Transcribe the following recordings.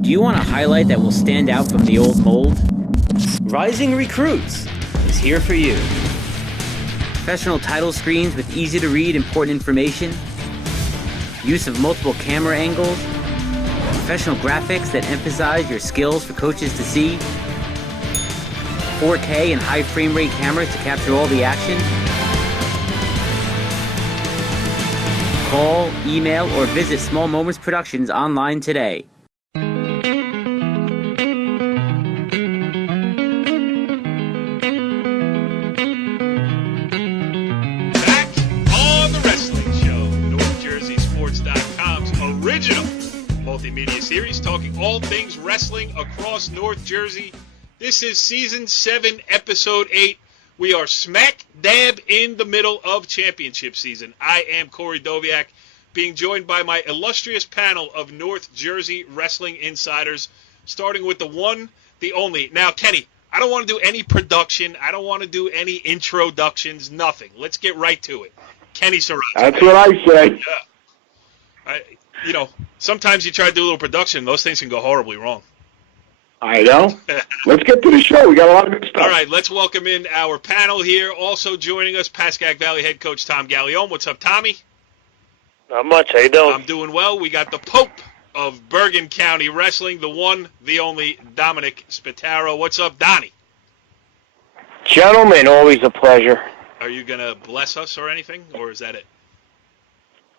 Do you want a highlight that will stand out from the old mold? Rising Recruits is here for you. Professional title screens with easy-to-read important information, use of multiple camera angles, professional graphics that emphasize your skills for coaches to see, 4K and high frame rate cameras to capture all the action. Call, email, or visit Small Moments Productions online today. Multimedia series talking all things wrestling across North Jersey. This is Season 7, Episode 8. We are smack dab in the middle of championship season. I am Corey Doviak, being joined by my illustrious panel of North Jersey wrestling insiders, starting with the one, the only. Now, Kenny, I don't want to do any production. I don't want to do any introductions, nothing. Let's get right to it. Kenny Sriracha. That's what I say. Yeah. Sometimes you try to do a little production, those things can go horribly wrong. I know. Let's get to the show. We got a lot of good stuff. All right, let's welcome in our panel here. Also joining us, Pascack Valley head coach Tom Gallione. What's up, Tommy? Not much. How you doing? I'm doing well. We got the Pope of Bergen County Wrestling, the one, the only, Donny Spataro. What's up, Donnie? Gentlemen, always a pleasure. Are you going to bless us or anything, or is that it?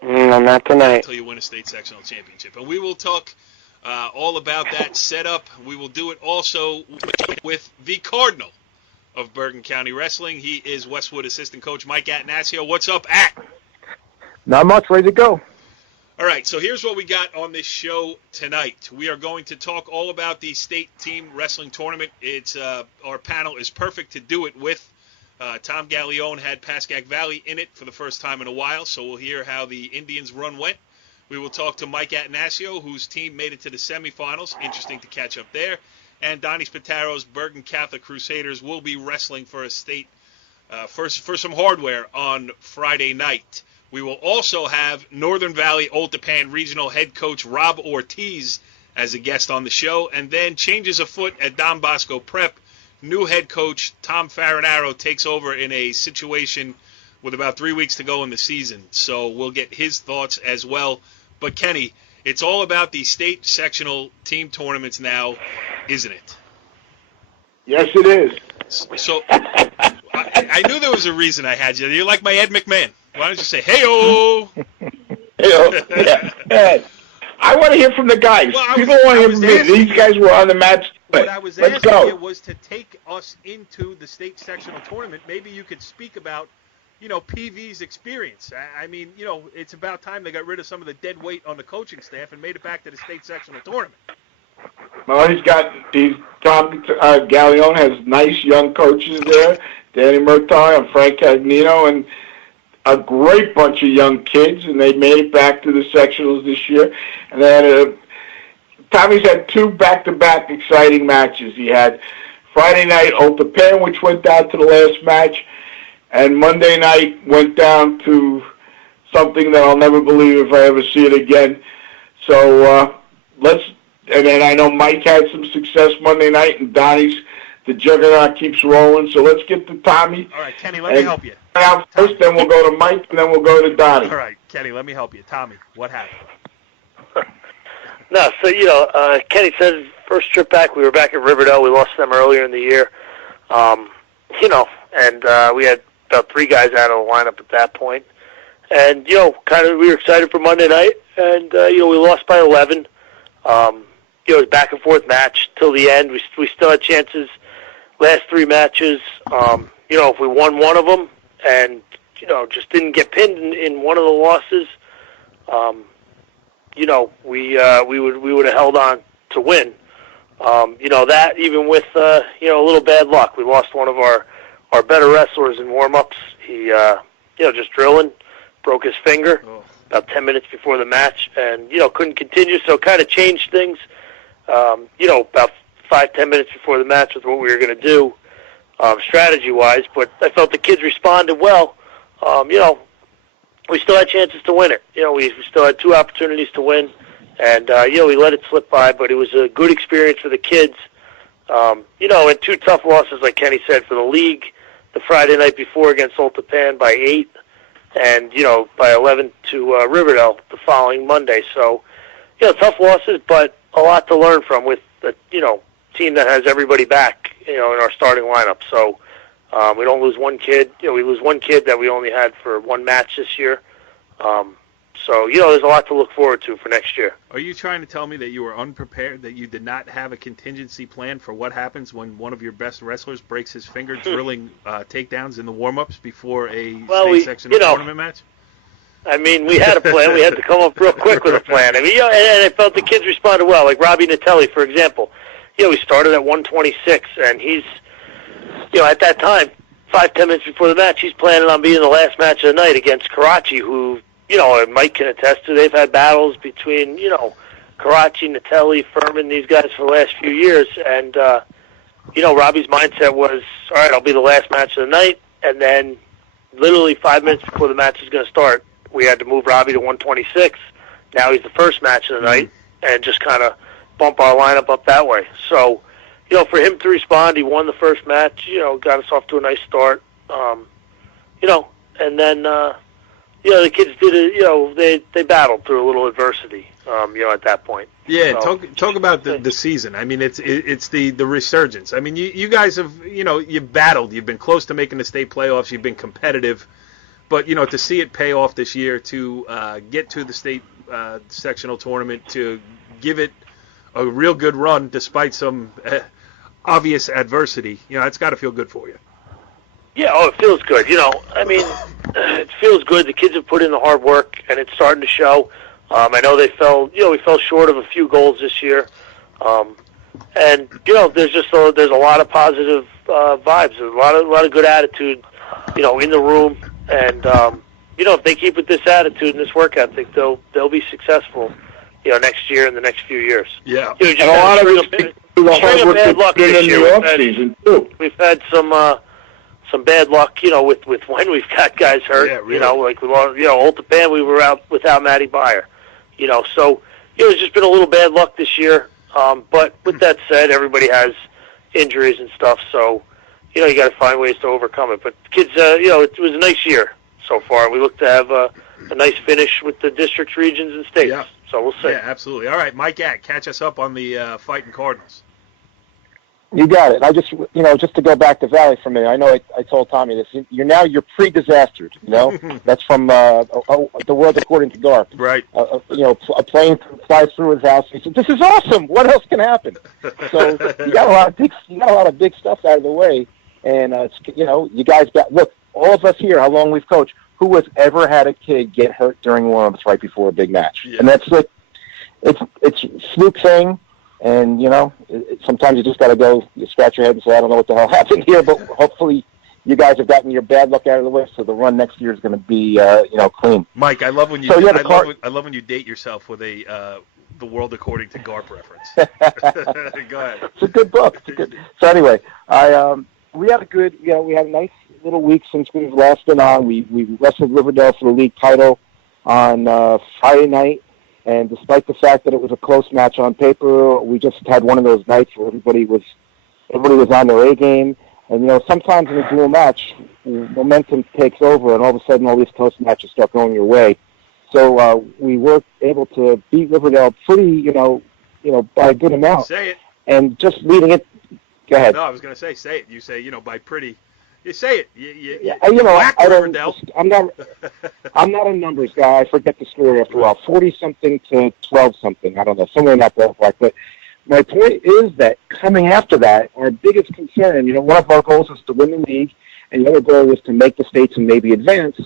Not tonight. Until you win a state sectional championship. And we will talk all about that setup. We will do it also with the Cardinal of Bergen County Wrestling. He is Westwood assistant coach Mike Atanasio. What's up, At? Not much. Ready to go. All right, so here's what we got on this show tonight. We are going to talk all about the state team wrestling tournament. It's our panel is perfect to do it with. Tom Gallione had Pascack Valley in it for the first time in a while, so we'll hear how the Indians' run went. We will talk to Mike Atanasio, whose team made it to the semifinals. Interesting to catch up there. And Donny Spataro's Bergen Catholic Crusaders will be wrestling for a state for some hardware on Friday night. We will also have Northern Valley Old Tappan Regional Head Coach Rob Ortiz as a guest on the show. And then changes afoot at Don Bosco Prep. New head coach Tom Farinaro takes over in a situation with about 3 weeks to go in the season. So we'll get his thoughts as well. But, Kenny, it's all about the state sectional team tournaments now, isn't it? Yes, it is. So I knew there was a reason I had you. You're like my Ed McMahon. Why don't you say, hey-o? Hey-o. Yeah. I want to hear from the guys. Well, People want to hear from me. These guys were on the match. What I was Let's asking go. you was to take us into the state sectional tournament. Maybe you could speak about, PV's experience. I mean, it's about time they got rid of some of the dead weight on the coaching staff and made it back to the state sectional tournament. Well, Tom Gallione has nice young coaches there, Danny Murtaugh and Frank Cagnino, and a great bunch of young kids, and they made it back to the sectionals this year. And then Tommy's had two back-to-back exciting matches. He had Friday night Old Tappan, which went down to the last match, and Monday night went down to something that I'll never believe if I ever see it again. So and then I know Mike had some success Monday night, and Donnie's, the juggernaut keeps rolling. So let's get to Tommy. All right, Kenny, let me help you. First, then we'll go to Mike, and then we'll go to Donnie. All right, Kenny, let me help you. Tommy, what happened? No, so, Kenny said first trip back, we were back at Riverdale. We lost them earlier in the year. And we had about 3 guys out of the lineup at that point. And, we were excited for Monday night. And, we lost by 11. It was a back-and-forth match till the end. We still had chances last 3 matches. If we won one of them and, just didn't get pinned in one of the losses, we would have held on to win. That even with a little bad luck, we lost one of our better wrestlers in warm-ups. He just drilling, broke his finger about 10 minutes before the match, and couldn't continue. So kind of changed things. About 5-10 minutes before the match with what we were going to do, strategy-wise. But I felt the kids responded well. We still had chances to win it. We still had 2 opportunities to win, And, we let it slip by, but it was a good experience for the kids. And 2 tough losses, like Kenny said, for the league, the Friday night before against Tappan by 8, and, by 11 to Riverdale the following Monday. So, tough losses, but a lot to learn from with the, team that has everybody back, in our starting lineup. So we don't lose one kid. We lose one kid that we only had for one match this year. So, there's a lot to look forward to for next year. Are you trying to tell me that you were unprepared, that you did not have a contingency plan for what happens when one of your best wrestlers breaks his finger drilling takedowns in the warm-ups before a state sectional tournament match? I mean, we had a plan. We had to come up real quick with a plan. I mean, and I felt the kids responded well. Like Robbie Natelli, for example. We started at 126, and he's, at that time, 5-10 minutes before the match, he's planning on being the last match of the night against Karachi, who, Mike can attest to. They've had battles between, Karachi, Natelli, Furman, these guys for the last few years. And, Robbie's mindset was, all right, I'll be the last match of the night. And then literally 5 minutes before the match is going to start, we had to move Robbie to 126. Now he's the first match of the night, and just kind of bump our lineup up that way. So, for him to respond, he won the first match, got us off to a nice start. And then, the kids did it, they battled through a little adversity, at that point. Yeah, so, talk about the season. I mean, it's the resurgence. I mean, you guys have, you've battled. You've been close to making the state playoffs. You've been competitive. But, to see it pay off this year, to get to the state sectional tournament, to give it a real good run despite some obvious adversity, it's got to feel good for you. Yeah, it feels good. I mean, it feels good. The kids have put in the hard work, and it's starting to show. I know we fell short of a few goals this year. And, there's a lot of positive vibes, a lot of good attitude, in the room. And, if they keep with this attitude and this work ethic, they'll be successful, next year and the next few years. Yeah. And a lot of it's bad luck this year. We've had some bad luck, with when we've got guys hurt. Yeah, really. Like we lost, Tappan, we were out without Matty Byer. So it's just been a little bad luck this year. But with that said, everybody has injuries and stuff, so you got to find ways to overcome it. But kids, it was a nice year so far. We look to have a nice finish with the districts, regions, and states. Yeah. So we'll see. Yeah, absolutely. All right, Mike Gatt, catch us up on the fighting Cardinals. You got it. I just, just to go back to Valley for me, I know I told Tommy this. You're pre-disastered, That's from The World According to Garp. Right. A plane flies through his house. He said, "This is awesome. What else can happen?" So you got a lot of big stuff out of the way, and you guys look. All of us here, how long we've coached, who has ever had a kid get hurt during warm-ups right before a big match? Yeah. And that's like, it's fluke thing. And, sometimes you just got to go, you scratch your head and say, I don't know what the hell happened here, but hopefully you guys have gotten your bad luck out of the way, so the run next year is going to be, clean. Mike, I love when you I love when you date yourself with The World According to Garp reference. Go ahead. It's a good book. So anyway, we had a nice little week since we've last been on. We wrestled Riverdale for the league title on Friday night. And despite the fact that it was a close match on paper, we just had one of those nights where everybody was on their A game. And, sometimes in a dual match, momentum takes over, and all of a sudden all these close matches start going your way. So we were able to beat Riverdale pretty, by a good amount. Say it. And just leading it, go ahead. No, I was going to say it. You say, by pretty. You say it. I'm not a numbers guy. I forget the score after a while. 40-something to 12-something. I don't know, somewhere in that ballpark. But my point is that coming after that, our biggest concern, one of our goals is to win the league, and the other goal is to make the states and maybe advance.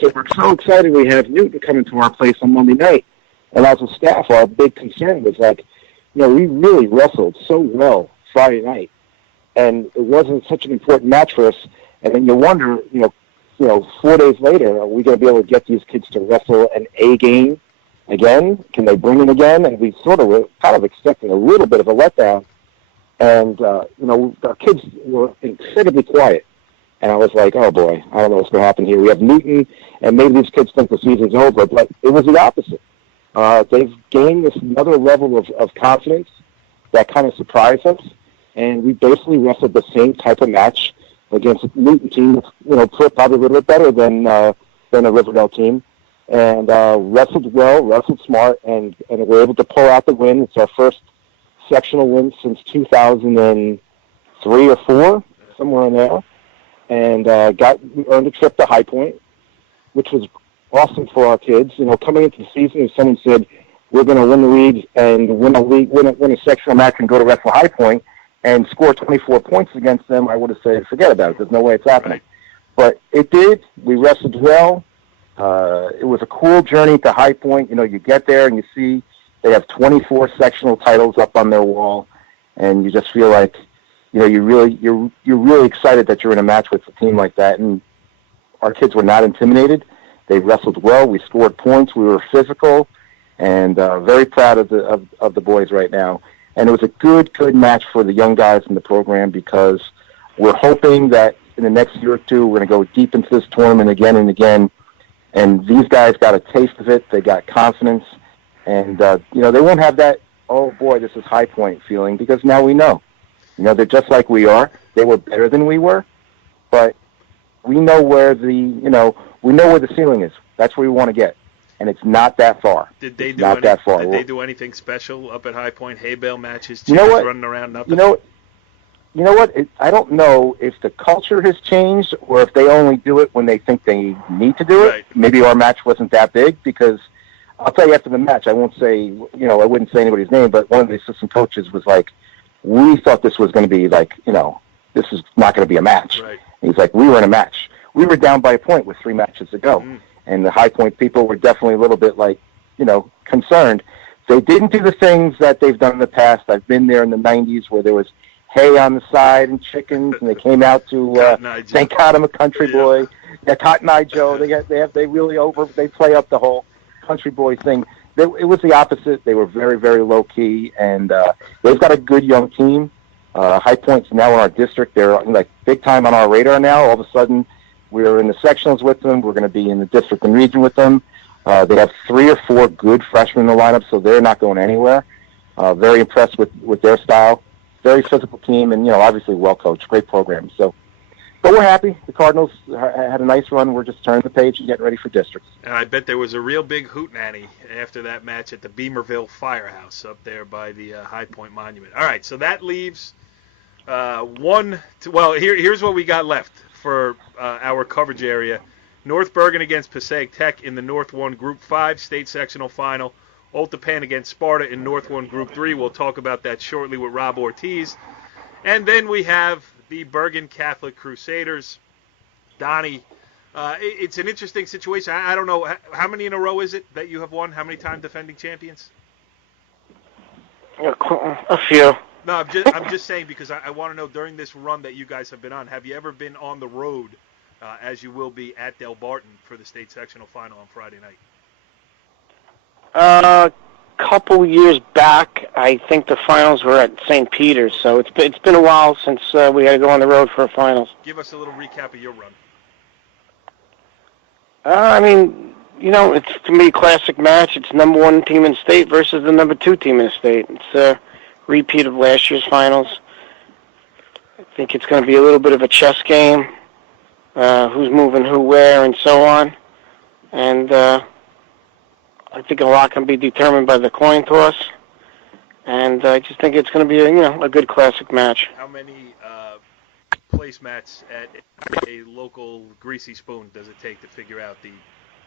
So we're so excited we have Newton coming to our place on Monday night. And as a staff, our big concern was we really wrestled so well Friday night. And it wasn't such an important match for us. And then you wonder, 4 days later, are we going to be able to get these kids to wrestle an A game again? Can they bring them again? And we sort of were kind of expecting a little bit of a letdown. And, our kids were incredibly quiet. And I was like, oh, boy, I don't know what's going to happen here. We have Newton, and maybe these kids think the season's over. But it was the opposite. they've gained this another level of confidence that kind of surprised us, and we basically wrestled the same type of match against a Newton team that's, probably a little bit better than a Riverdale team, and wrestled well, wrestled smart, and we're able to pull out the win. It's our first sectional win since 2003 or 4, somewhere in there, and earned a trip to High Point, which was awesome for our kids. Coming into the season, if someone said we're going to win the league and win a sectional match and go to wrestle High Point and score 24 points against them, I would have said, forget about it. There's no way it's happening. But it did. We wrestled well. It was a cool journey to High Point. You get there and you see they have 24 sectional titles up on their wall, and you just feel like, you're really excited that you're in a match with a team like that. And our kids were not intimidated. They wrestled well. We scored points. We were physical, and very proud of the boys right now. And it was a good match for the young guys in the program, because we're hoping that in the next year or two we're going to go deep into this tournament again and again. And these guys got a taste of it. They got confidence, and they won't have that, oh boy, this is High Point feeling, because now we know. They're just like we are. They were better than we were, but we know where the ceiling is. That's where we want to get, and it's not that far. Did they do anything special up at High Point? Hay bale matches, chicks running around, nothing? You know what? I don't know if the culture has changed or if they only do it when they think they need to do it. Right. Maybe our match wasn't that big, because I'll tell you after the match, I won't say, I wouldn't say anybody's name, but one of the assistant coaches was like, we thought this was going to be like, this is not going to be a match. Right. And he's like, we were in a match. We were down by a point with 3 matches to go. Mm. And the High Point people were definitely a little bit like, concerned. They didn't do the things that they've done in the past. I've been there in the 90s where there was hay on the side and chickens, and they came out to thank God I'm a country boy. Yeah, Cotton Eye Joe. They play up the whole country boy thing. It was the opposite. They were very, very low key, and they've got a good young team. High Point's now in our district. They're like big time on our radar now. All of a sudden, we're in the sectionals with them. We're going to be in the district and region with them. They have 3 or 4 good freshmen in the lineup, so they're not going anywhere. Very impressed with their style. Very physical team, and obviously well coached, great program. So, but we're happy. The Cardinals had a nice run. We're just turning the page and getting ready for districts. And I bet there was a real big hootenanny after that match at the Beamerville Firehouse up there by the High Point Monument. All right, so that leaves here's what we got left for our coverage area. North Bergen against Passaic Tech in the North 1 Group 5 state sectional final. Old Tappan against Sparta in North 1 Group 3. We'll talk about that shortly with Rob Ortiz. And then we have the Bergen Catholic Crusaders. Donnie, it's an interesting situation. I don't know, how many in a row is it that you have won? How many time defending champions? A few. No, I'm just saying, because I want to know, during this run that you guys have been on, have you ever been on the road, as you will be at Delbarton for the state sectional final on Friday night? Couple years back, I think the finals were at St. Peter's, so it's been a while since we had to go on the road for a finals. Give us a little recap of your run. It's to me a classic match. It's number 1 team in state versus the number 2 team in the state. It's a repeat of last year's finals. I think it's going to be a little bit of a chess game, who's moving who where and so on, and I think a lot can be determined by the coin toss, and I just think it's going to be a good classic match. How many placemats at a local greasy spoon does it take to figure out the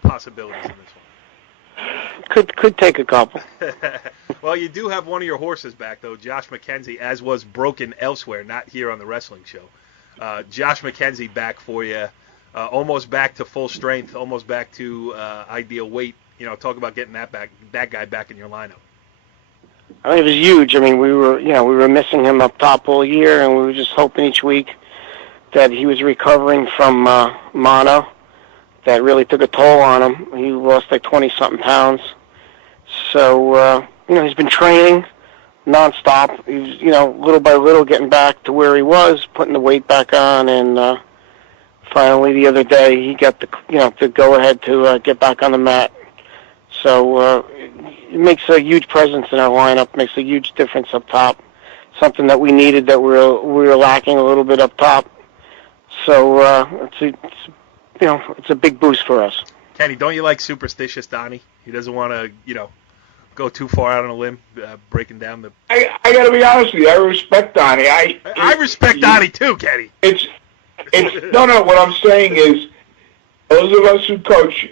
possibilities in this one? Could take a couple. Well, you do have one of your horses back, though, Josh McKenzie, as was broken elsewhere, not here on the wrestling show. Josh McKenzie back for you, almost back to full strength, almost back to ideal weight. Talk about getting that guy back in your lineup. I mean, it was huge. We were missing him up top all year, and we were just hoping each week that he was recovering from mono. That really took a toll on him. He lost like 20-something pounds. So, he's been training nonstop. He's, little by little getting back to where he was, putting the weight back on, and finally the other day he got the go ahead to get back on the mat. So it makes a huge presence in our lineup, makes a huge difference up top. Something that we needed that we were lacking a little bit up top. So it's a big boost for us. Kenny, don't you like superstitious Donnie? He doesn't want to, go too far out on a limb, breaking down the... I got to be honest with you. I respect Donnie. I respect Donnie too, Kenny. No, what I'm saying is, those of us who coach,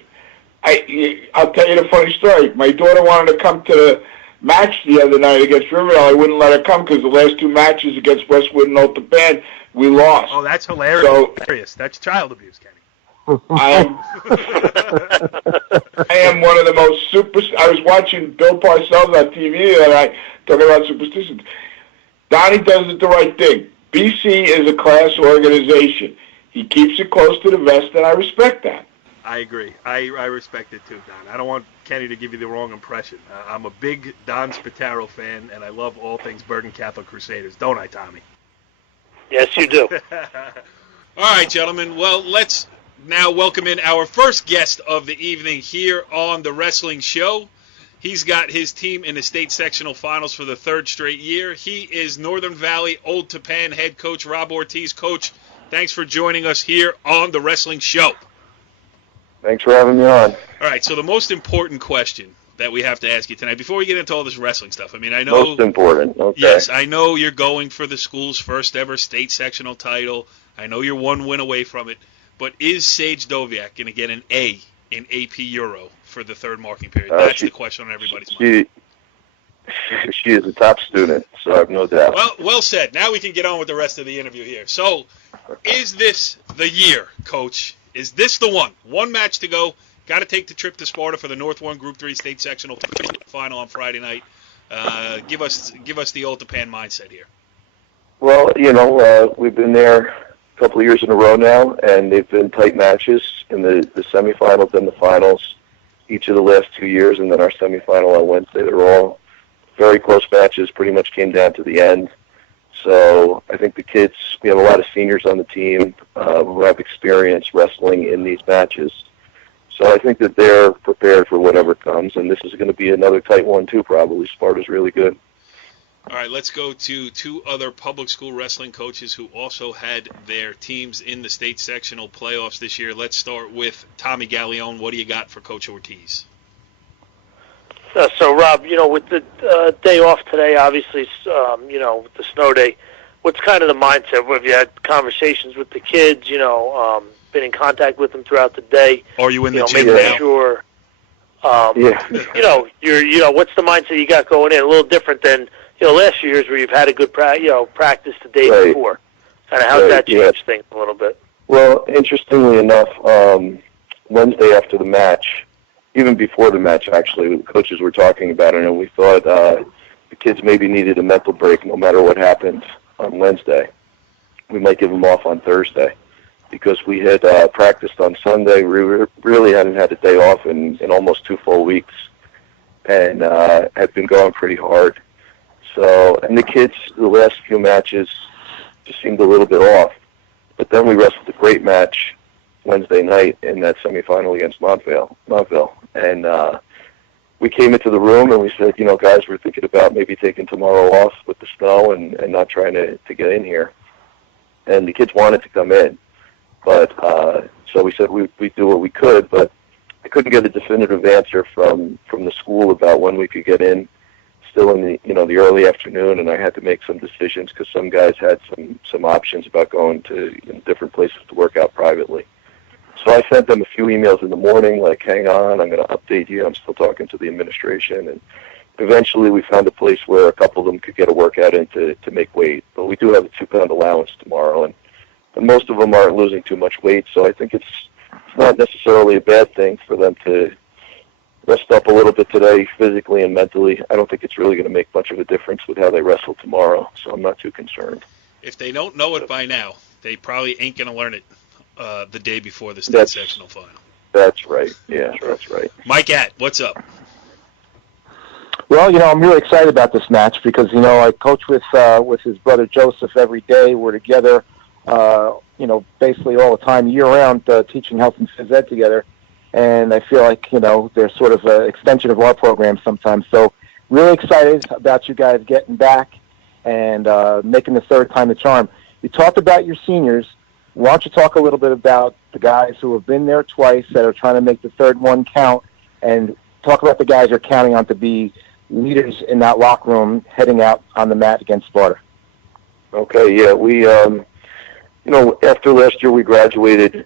I'll tell you the funny story. My daughter wanted to come to the match the other night against Riverdale. I wouldn't let her come because the last 2 matches against Westwood and Tappan, we lost. Oh, that's hilarious. That's child abuse, Kenny. I am one of the most I was watching Bill Parcells on TV the other night talking about superstitions. Donnie does it the right thing. BC is a class organization. He keeps it close to the vest, and I respect that. I agree. I respect it too, Don. I don't want Kenny to give you the wrong impression. I'm a big Don Spataro fan, and I love all things Bergen Catholic Crusaders. Don't I, Tommy? Yes, you do. All right, gentlemen. Well, let's now welcome in our first guest of the evening here on the Wrestling Show. He's got his team in the state sectional finals for the 3rd straight year. He is Northern Valley Old Tappan head coach Rob Ortiz. Coach, thanks for joining us here on the Wrestling Show. Thanks for having me on. All right, so the most important question that we have to ask you tonight, before we get into all this wrestling stuff, I mean, I know... Most important, okay. Yes, I know you're going for the school's first ever state sectional title. I know you're 1 win away from it. But is Sage Doviak going to get an A in AP Euro for the 3rd marking period? That's the question on everybody's mind. She is a top student, so I have no doubt. Well said. Now we can get on with the rest of the interview here. So, is this the year, Coach? Is this the one? 1 match to go. Got to take the trip to Sparta for the North 1 Group 3 state sectional final on Friday night. Give us the Old Tappan mindset here. Well, we've been there a couple of years in a row now, and they've been tight matches in the semifinals and the finals each of the last 2 years, and then our semifinal on Wednesday. They're all very close matches, pretty much came down to the end. So I think the kids, we have a lot of seniors on the team who have experience wrestling in these matches. So I think that they're prepared for whatever comes, and this is going to be another tight one too, probably. Sparta's really good. All right, let's go to 2 other public school wrestling coaches who also had their teams in the state sectional playoffs this year. Let's start with Tommy Gallione. What do you got for Coach Ortiz? So, Rob, with the day off today, obviously, with the snow day, what's kind of the mindset? Have you had conversations with the kids, been in contact with them throughout the day? Are you in the gym making now? Sure, what's the mindset you got going in? A little different than, last few years where you've had a good practice the day before. Kind of how's that changed things a little bit? Well, interestingly enough, Wednesday after the match, even before the match, actually, the coaches were talking about it, and we thought the kids maybe needed a mental break no matter what happened on Wednesday. We might give them off on Thursday because we had practiced on Sunday. We really hadn't had a day off in almost 2 full weeks and had been going pretty hard. So, and the kids, the last few matches just seemed a little bit off. But then we wrestled a great match Wednesday night in that semifinal against Montville. And we came into the room and we said, guys, we're thinking about maybe taking tomorrow off with the snow and not trying to get in here. And the kids wanted to come in. But so we said we'd do what we could, but I couldn't get a definitive answer from the school about when we could get in. Still in the early afternoon, and I had to make some decisions because some guys had some options about going to different places to work out privately. So I sent them a few emails in the morning, like, hang on, I'm going to update you. I'm still talking to the administration. And eventually we found a place where a couple of them could get a workout in to make weight. But we do have a 2-pound allowance tomorrow, and most of them aren't losing too much weight, so I think it's not necessarily a bad thing for them to rest up a little bit today, physically and mentally. I don't think it's really going to make much of a difference with how they wrestle tomorrow, so I'm not too concerned. If they don't know it by now, they probably ain't going to learn it the day before the state sectional final. That's right. Yeah, that's right. Mike Att, what's up? Well, I'm really excited about this match because, I coach with his brother Joseph every day. We're together, basically all the time, year-round, teaching health and phys ed together. and I feel like, they're sort of an extension of our program sometimes. So really excited about you guys getting back and making the third time the charm. You talked about your seniors. Why don't you talk a little bit about the guys who have been there twice that are trying to make the third one count, and talk about the guys you're counting on to be leaders in that locker room heading out on the mat against Sparta. Okay, yeah, we, after last year we graduated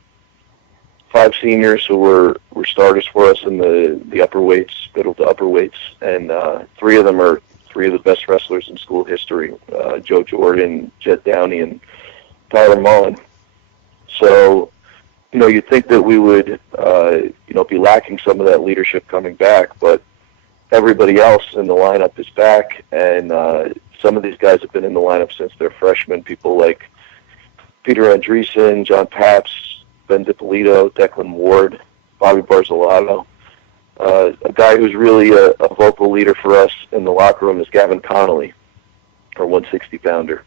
5 seniors who were starters for us in the upper weights, middle to upper weights, and 3 of them are 3 of the best wrestlers in school history, Joe Jordan, Jet Downey, and Tyler Mullen. So, you'd think that we would, be lacking some of that leadership coming back, but everybody else in the lineup is back, and some of these guys have been in the lineup since they're freshmen. People like Peter Andreessen, John Paps, Ben DiPolito, Declan Ward, Bobby Barzalato. A guy who's really a vocal leader for us in the locker room is Gavin Connolly, our 160-pounder.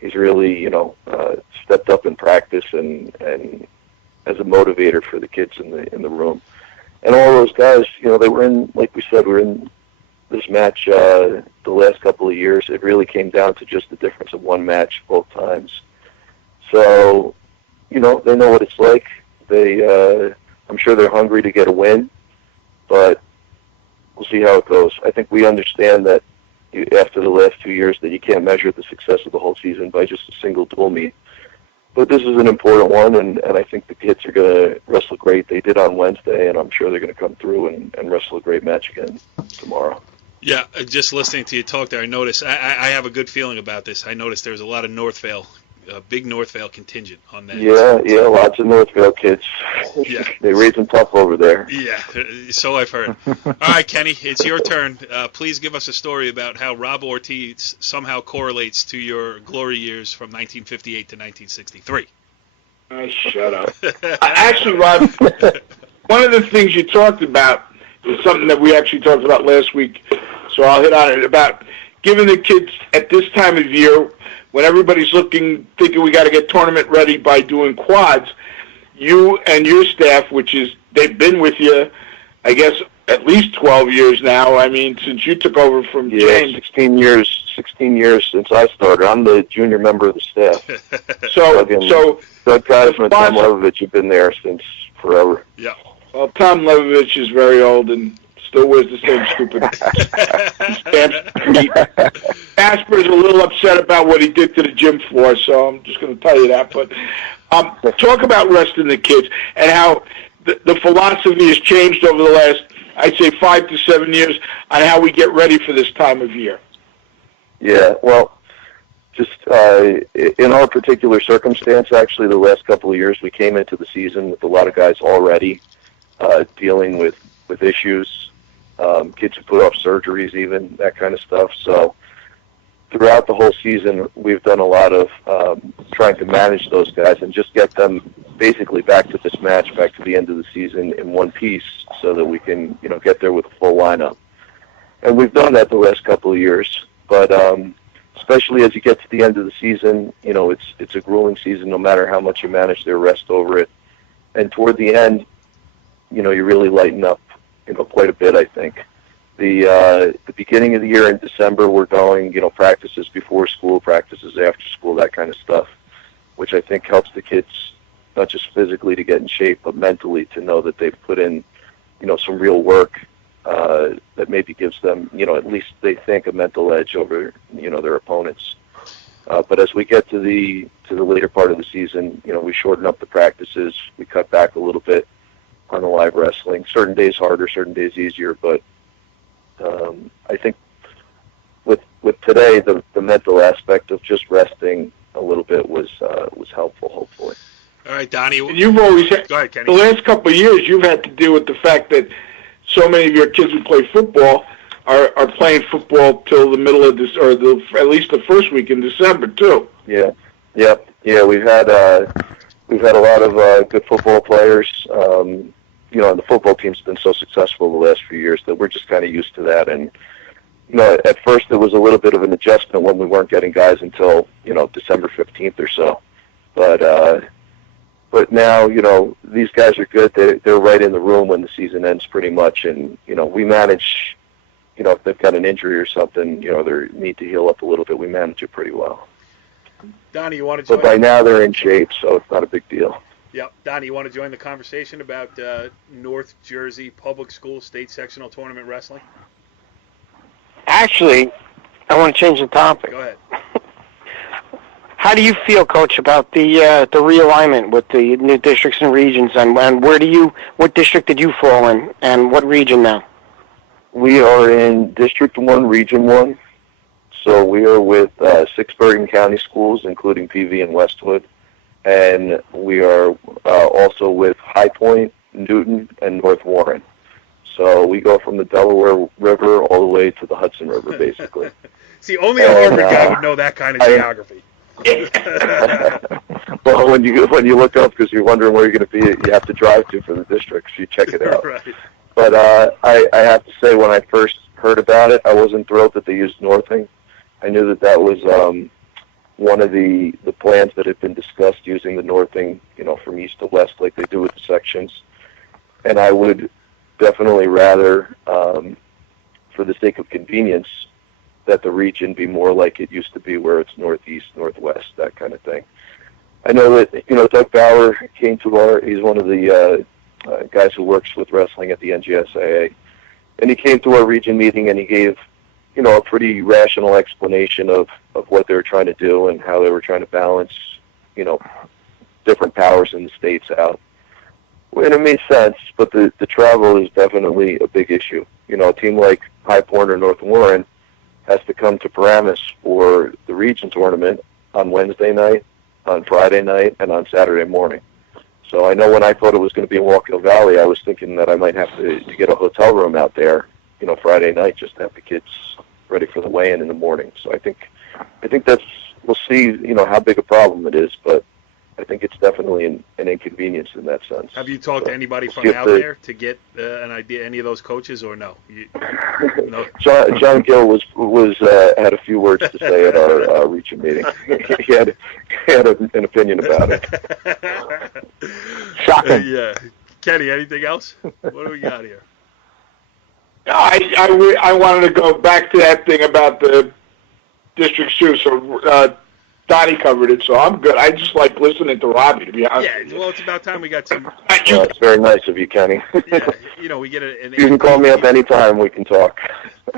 He's really, stepped up in practice and as a motivator for the kids in the room. And all those guys, they were in, like we said, we're in this match the last couple of years. It really came down to just the difference of one match both times. So, they know what it's like. I'm sure they're hungry to get a win, but we'll see how it goes. I think we understand that after the last 2 years that you can't measure the success of the whole season by just a single dual meet. But this is an important one, and I think the kids are going to wrestle great. They did on Wednesday, and I'm sure they're going to come through and wrestle a great match again tomorrow. Yeah, just listening to you talk there, I noticed, I have a good feeling about this. I noticed there's a lot of Northvale, a big Northvale contingent on that. Yeah, lots of Northvale kids. Yeah. They raise them tough over there. Yeah, so I've heard. All right, Kenny, it's your turn. Please give us a story about how Rob Ortiz somehow correlates to your glory years from 1958 to 1963. Shut up. Actually, Rob, one of the things you talked about is something that we actually talked about last week, so I'll hit on it, about giving the kids at this time of year, when everybody's thinking we got to get tournament ready by doing quads, you and your staff, they've been with you, I guess, at least 12 years now. I mean, since you took over from James. 16 years since I started. I'm the junior member of the staff. Doug Kaiser and Tom Levovich have been there since forever. Yeah. Well, Tom Levovich is very old and still wears the same stupid staff. Asper's a little upset about what he did to the gym floor, so I'm just going to tell you that. But talk about resting the kids and how the philosophy has changed over the last, I'd say, 5 to 7 years on how we get ready for this time of year. Yeah, well, just in our particular circumstance, actually, the last couple of years, we came into the season with a lot of guys already dealing with issues, kids who put off surgeries even, that kind of stuff. So throughout the whole season, we've done a lot of trying to manage those guys and just get them basically back to this match, back to the end of the season in one piece so that we can, get there with a full lineup. And we've done that the last couple of years. But especially as you get to the end of the season, it's a grueling season no matter how much you manage their rest over it. And toward the end, you really lighten up, quite a bit, I think. The beginning of the year in December, we're going, practices before school, practices after school, that kind of stuff, which I think helps the kids not just physically to get in shape, but mentally to know that they've put in, some real work that maybe gives them, at least they think a mental edge over, their opponents. But as we get to the later part of the season, we shorten up the practices, we cut back a little bit on the live wrestling. Certain days harder, certain days easier, but I think with today, the mental aspect of just resting a little bit was helpful, hopefully. All right, Donnie. You've always had, go ahead, Kenny. The last couple of years, you've had to deal with the fact that so many of your kids who play football are playing football till the middle of this, or at least the first week in December too. Yeah, yep, yeah. We've had a lot of good football players. And the football team's been so successful the last few years that we're just kind of used to that. And at first it was a little bit of an adjustment when we weren't getting guys until December 15th or so. But But now, these guys are good. They're right in the room when the season ends pretty much. And, we manage, if they've got an injury or something, they need to heal up a little bit. We manage it pretty well. Donnie, you want to join? But by now they're in shape, so it's not a big deal. Yep. Donnie, you want to join the conversation about North Jersey Public School State Sectional Tournament Wrestling? Actually, I want to change the topic. Go ahead. How do you feel, Coach, about the realignment with the new districts and regions, and what district did you fall in, and what region now? We are in District 1, Region 1. So we are with 6 Bergen County schools, including PV and Westwood. And we are also with High Point, Newton, and North Warren. So we go from the Delaware River all the way to the Hudson River, basically. See, only a Harvard guy would know that kind of geography. Well, when you look up because you're wondering where you're going to be, you have to drive to for the districts. You check it out. Right. But I have to say, when I first heard about it, I wasn't thrilled that they used Northing. I knew that was one of the plans that had been discussed, using the Northing, from east to west like they do with the sections. And I would definitely rather, for the sake of convenience, that the region be more like it used to be, where it's northeast, northwest, that kind of thing. I know that, Doug Bauer came to he's one of the guys who works with wrestling at the NGSAA, and he came to our region meeting and he gave, a pretty rational explanation of what they were trying to do and how they were trying to balance, different powers in the states out. And it made sense, but the travel is definitely a big issue. A team like High Point or North Warren has to come to Paramus for the region tournament on Wednesday night, on Friday night, and on Saturday morning. So I know when I thought it was going to be in Wallkill Valley, I was thinking that I might have to get a hotel room out there, Friday night, just to have the kids ready for the weigh-in in the morning. So I think that's, we'll see, how big a problem it is, but I think it's definitely an inconvenience in that sense. Have you talked to anybody from out there to get an idea, any of those coaches, or no? No. John Gill was had a few words to say at our region meeting. he had an opinion about it. Shocking. Yeah. Kenny, anything else? What do we got here? I wanted to go back to that thing about the districts too. So Donnie covered it, so I'm good. I just like listening to Robbie, to be honest. Yeah, well, it's about time we got some. Well, it's very nice of you, Kenny. Yeah, we get an. You can call me up anytime. We can talk.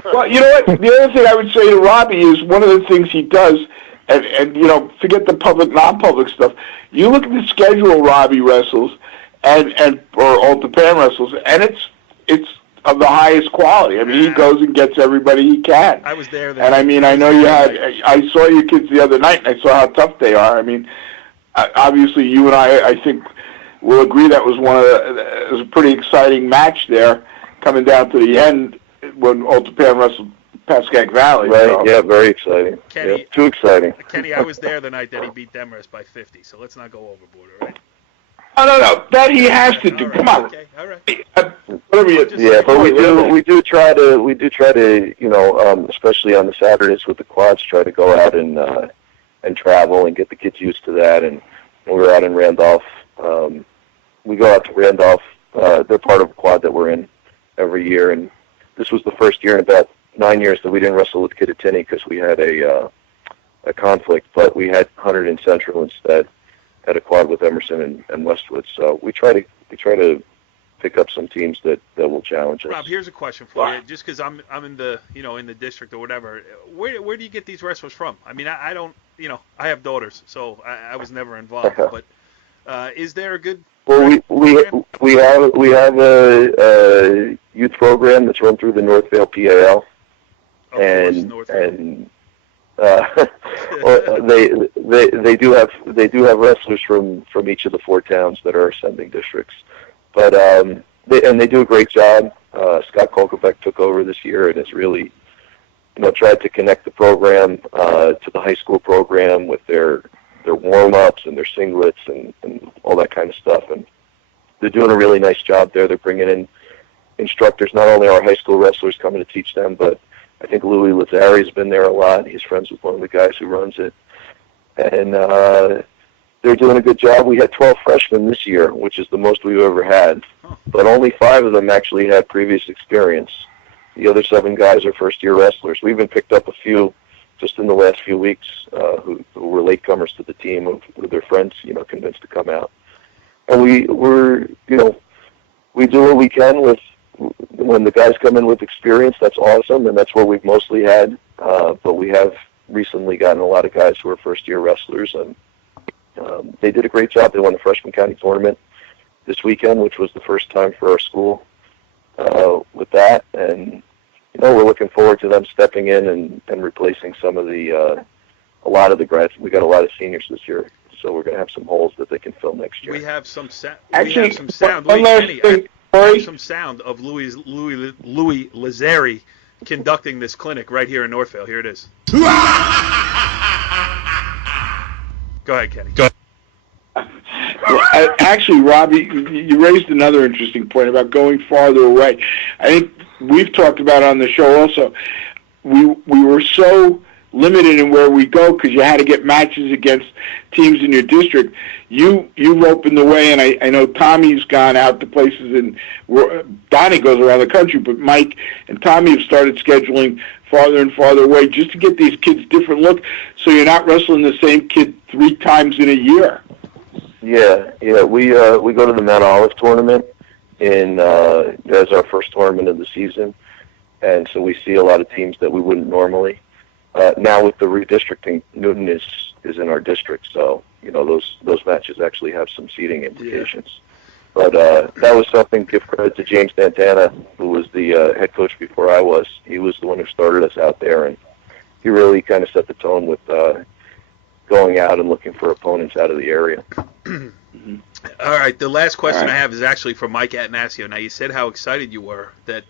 Well, you know what? The other thing I would say to Robbie is one of the things he does, and forget the public, non-public stuff. You look at the schedule Robbie wrestles, or Old Tappan wrestles, and it's of the highest quality. I mean, he goes and gets everybody he can. I was there. And I mean, I know I saw your kids the other night, and I saw how tough they are. I mean, obviously, you and I think, will agree that was it was a pretty exciting match there, coming down to the end when Old Tappan wrestled Pascack Valley. Right. So. Yeah. Very exciting. Kenny, yeah, too exciting. Kenny, I was there the night that he beat Demarest by 50. So let's not go overboard, all right? Oh, no. That he has to do. Right, Come on. Okay. All right. Yeah, but we do try to, especially on the Saturdays with the quads, try to go out and travel and get the kids used to that. And when we were out in Randolph, we go out to Randolph. They're part of a quad that we're in every year, and this was the first year in about 9 years that we didn't wrestle with Kittatinny because we had a conflict, but we had Hunter and Central instead. Had a quad with Emerson and Westwood, so we try to pick up some teams that will challenge us. Rob, here's a question for you. Just because I'm in the in the district or whatever, where do you get these wrestlers from? I mean, I don't I have daughters, so I was never involved. But is there a good? Well, we have a youth program that's run through the Northvale PAL, and they do have wrestlers from each of the 4 towns that are ascending districts, but they do a great job. Scott Kolkebeck took over this year and has really tried to connect the program to the high school program with their warm-ups and their singlets and all that kind of stuff, and they're doing a really nice job there. They're bringing in instructors, not only our high school wrestlers coming to teach them, but I think Louis Lazzari's been there a lot. He's friends with one of the guys who runs it. And, they're doing a good job. We had 12 freshmen this year, which is the most we've ever had, but only 5 of them actually had previous experience. The other 7 guys are first-year wrestlers. We even picked up a few just in the last few weeks who were latecomers to the team with their friends, convinced to come out. And we do what we can with when the guys come in with experience. That's awesome, and that's what we've mostly had. But we have recently gotten a lot of guys who are first-year wrestlers, and they did a great job. They won the Freshman County Tournament this weekend, which was the first time for our school with that. And, we're looking forward to them stepping in and replacing some of a lot of the grads. We got a lot of seniors this year, so we're going to have some holes that they can fill next year. We have some sound. One last thing, Corey. Some sound of Louis Lazzari conducting this clinic right here in Northvale. Here it is. Go ahead, Kenny. Go ahead. Well, actually, Robbie, you raised another interesting point about going farther away. I think we've talked about on the show also. We were so limited in where we go because you had to get matches against teams in your district. You've opened the way, and I know Tommy's gone out to places, and Donnie goes around the country, but Mike and Tommy have started scheduling farther and farther away just to get these kids different look, so you're not wrestling the same kid 3 times in a year. Yeah. We go to the Mount Olive tournament as our first tournament of the season, and so we see a lot of teams that we wouldn't normally. Now with the redistricting, Newton is in our district, so those matches actually have some seeding implications. Yeah. But that was something. Give credit to James Santana, who was the head coach before I was. He was the one who started us out there, and he really kind of set the tone with going out and looking for opponents out of the area. Mm-hmm. All right, the last question I have is actually from Mike Atanasio. Now, you said how excited you were that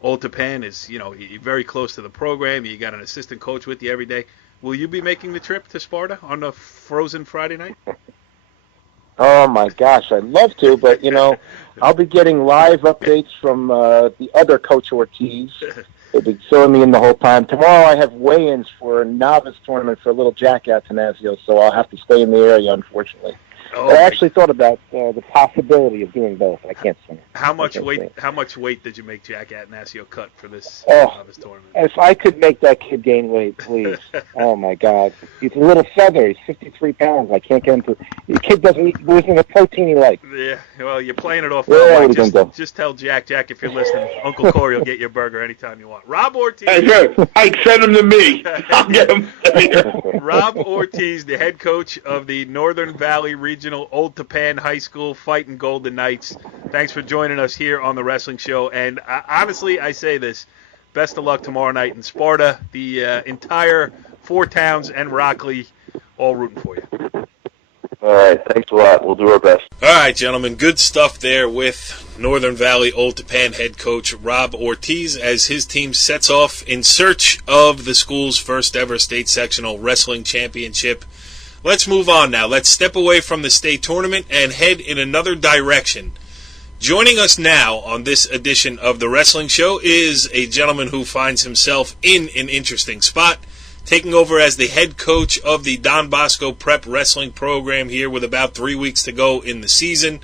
Old Tappan is, you're very close to the program. You got an assistant coach with you every day. Will you be making the trip to Sparta on a frozen Friday night? Oh, my gosh, I'd love to, but, I'll be getting live updates from the other Coach Ortiz. They've been filling me in the whole time. Tomorrow I have weigh-ins for a novice tournament for a little Jack Atanasio, so I'll have to stay in the area, unfortunately. Oh, but I actually thought about the possibility of doing both. I can't swim. How much weight did you make Jack Atanasio cut for this novice tournament? If I could make that kid gain weight, please. Oh, my God. He's a little feather. He's 53 pounds. I can't get him to... The kid doesn't eat the protein he likes. Yeah, well, you're playing it off. Yeah, just tell Jack, if you're listening, Uncle Corey will get your burger anytime you want. Rob Ortiz. Hey, good. Mike, send him to me. I'll get him. Rob Ortiz, the head coach of the Northern Valley Regional Old Tappan High School Fighting Golden Knights. Thanks for joining us here on the Wrestling Show. And honestly, I say this, best of luck tomorrow night in Sparta. The entire 4 towns and Rockley all rooting for you. All right, thanks a lot. We'll do our best. All right, gentlemen, good stuff there with Northern Valley Old Tappan head coach Rob Ortiz as his team sets off in search of the school's first ever state sectional wrestling championship. Let's move on now. Let's step away from the state tournament and head in another direction. Joining us now on this edition of the Wrestling Show is a gentleman who finds himself in an interesting spot, taking over as the head coach of the Don Bosco Prep wrestling program here with about 3 weeks to go in the season.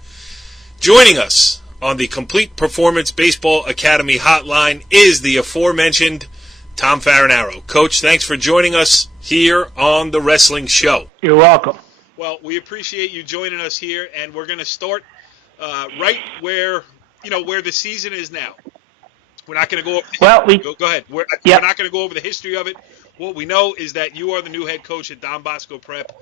Joining us on the Complete Performance Baseball Academy hotline is the aforementioned Tom Farinaro. Coach, thanks for joining us here on the Wrestling Show. You're welcome. Well, we appreciate you joining us here, and we're going to start right where the season is now. We're not going to go over. Go ahead. We're not going to go over the history of it. What we know is that you are the new head coach at Don Bosco Prep.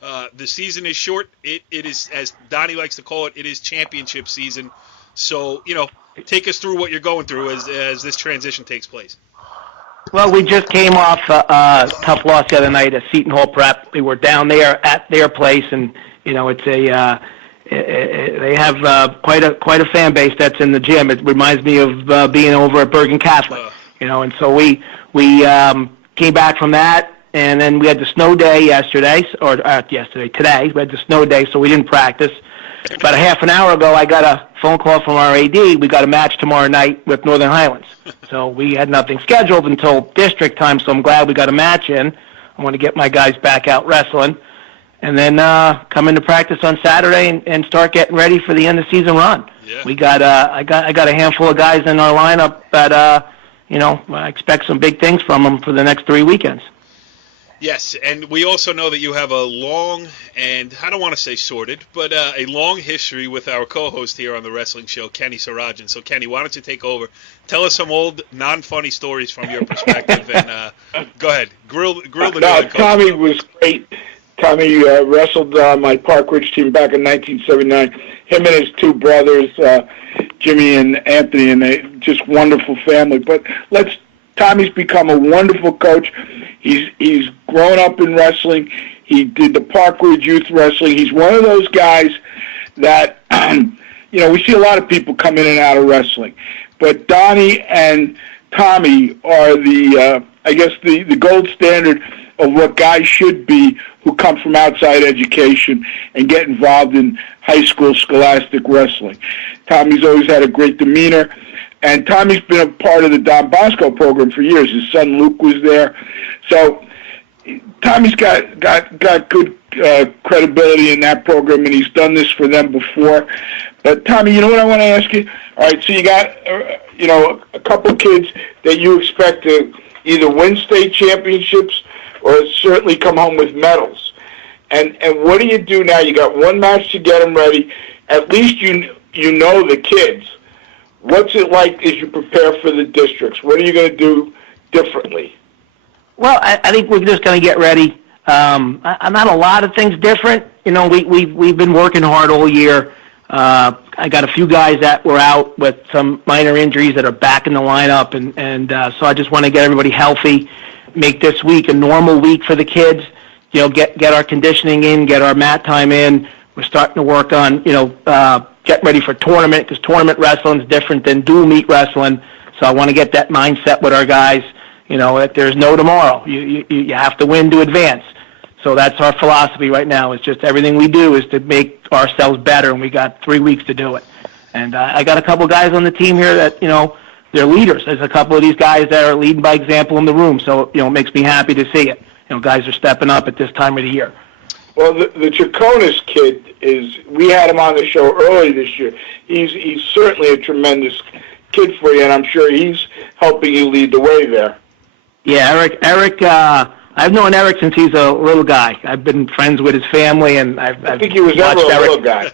The season is short. It is, as Donnie likes to call it, it is championship season. So, take us through what you're going through as this transition takes place. Well, we just came off a tough loss the other night at Seton Hall Prep. We were down there at their place, and it's they have quite a fan base that's in the gym. It reminds me of being over at Bergen Catholic, and so we came back from that, and then we had the snow day today. We had the snow day, so we didn't practice. About a half an hour ago, I got a phone call from our AD. We got a match tomorrow night with Northern Highlands. So we had nothing scheduled until district time, so I'm glad we got a match in. I want to get my guys back out wrestling. and then come into practice on Saturday and start getting ready for the end of season run. Yeah. We got I got a handful of guys in our lineup that I expect some big things from them for the next 3 weekends. Yes, and we also know that you have a long, and I don't want to say sordid, but a long history with our co-host here on the wrestling show, Kenny Sarajan. So, Kenny, why don't you take over? Tell us some old, non-funny stories from your perspective, and go ahead. Grill the new Tommy was great. Tommy wrestled my Park Ridge team back in 1979. Him and his two brothers, Jimmy and Anthony, and they just wonderful family. But Tommy's become a wonderful coach. He's grown up in wrestling. He did the Park Ridge Youth Wrestling. He's one of those guys that, we see a lot of people come in and out of wrestling. But Donny and Tommy are the gold standard of what guys should be who come from outside education and get involved in high school scholastic wrestling. Tommy's always had a great demeanor. And Tommy's been a part of the Don Bosco program for years. His son Luke was there. So Tommy's got good credibility in that program, and he's done this for them before. But, Tommy, you know what I want to ask you? All right, so you got, a couple kids that you expect to either win state championships or certainly come home with medals. And what do you do now? You got one match to get them ready. At least you know the kids. What's it like as you prepare for the districts? What are you going to do differently? Well, I think we're just going to get ready. Not a lot of things different. We've been working hard all year. I got a few guys that were out with some minor injuries that are back in the lineup, and so I just want to get everybody healthy, make this week a normal week for the kids. Get our conditioning in, get our mat time in. We're starting to work on get ready for tournament, because tournament wrestling is different than dual meet wrestling. So I want to get that mindset with our guys. That there's no tomorrow. You have to win to advance. So that's our philosophy right now. It's just everything we do is to make ourselves better, and we got 3 weeks to do it. And I got a couple guys on the team here that they're leaders. There's a couple of these guys that are leading by example in the room. So it makes me happy to see it. Guys are stepping up at this time of the year. Well, the Chaconis kid we had him on the show early this year. He's certainly a tremendous kid for you, and I'm sure he's helping you lead the way there. Yeah, Eric, I've known Eric since he's a little guy. I've been friends with his family, and I think he was ever a little guy.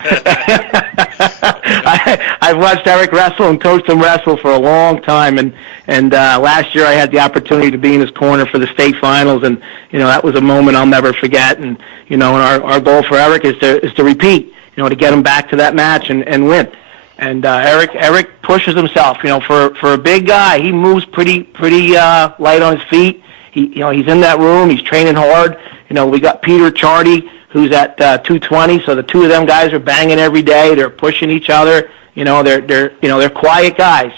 I've watched Eric wrestle and coached him wrestle for a long time, and last year I had the opportunity to be in his corner for the state finals, and that was a moment I'll never forget. And and our goal for Eric is to repeat, to get him back to that match and win. And Eric pushes himself. For a big guy, he moves pretty light on his feet. He's in that room. He's training hard. We got Peter Chardy, who's at 220. So the two of them guys are banging every day. They're pushing each other. They're quiet guys.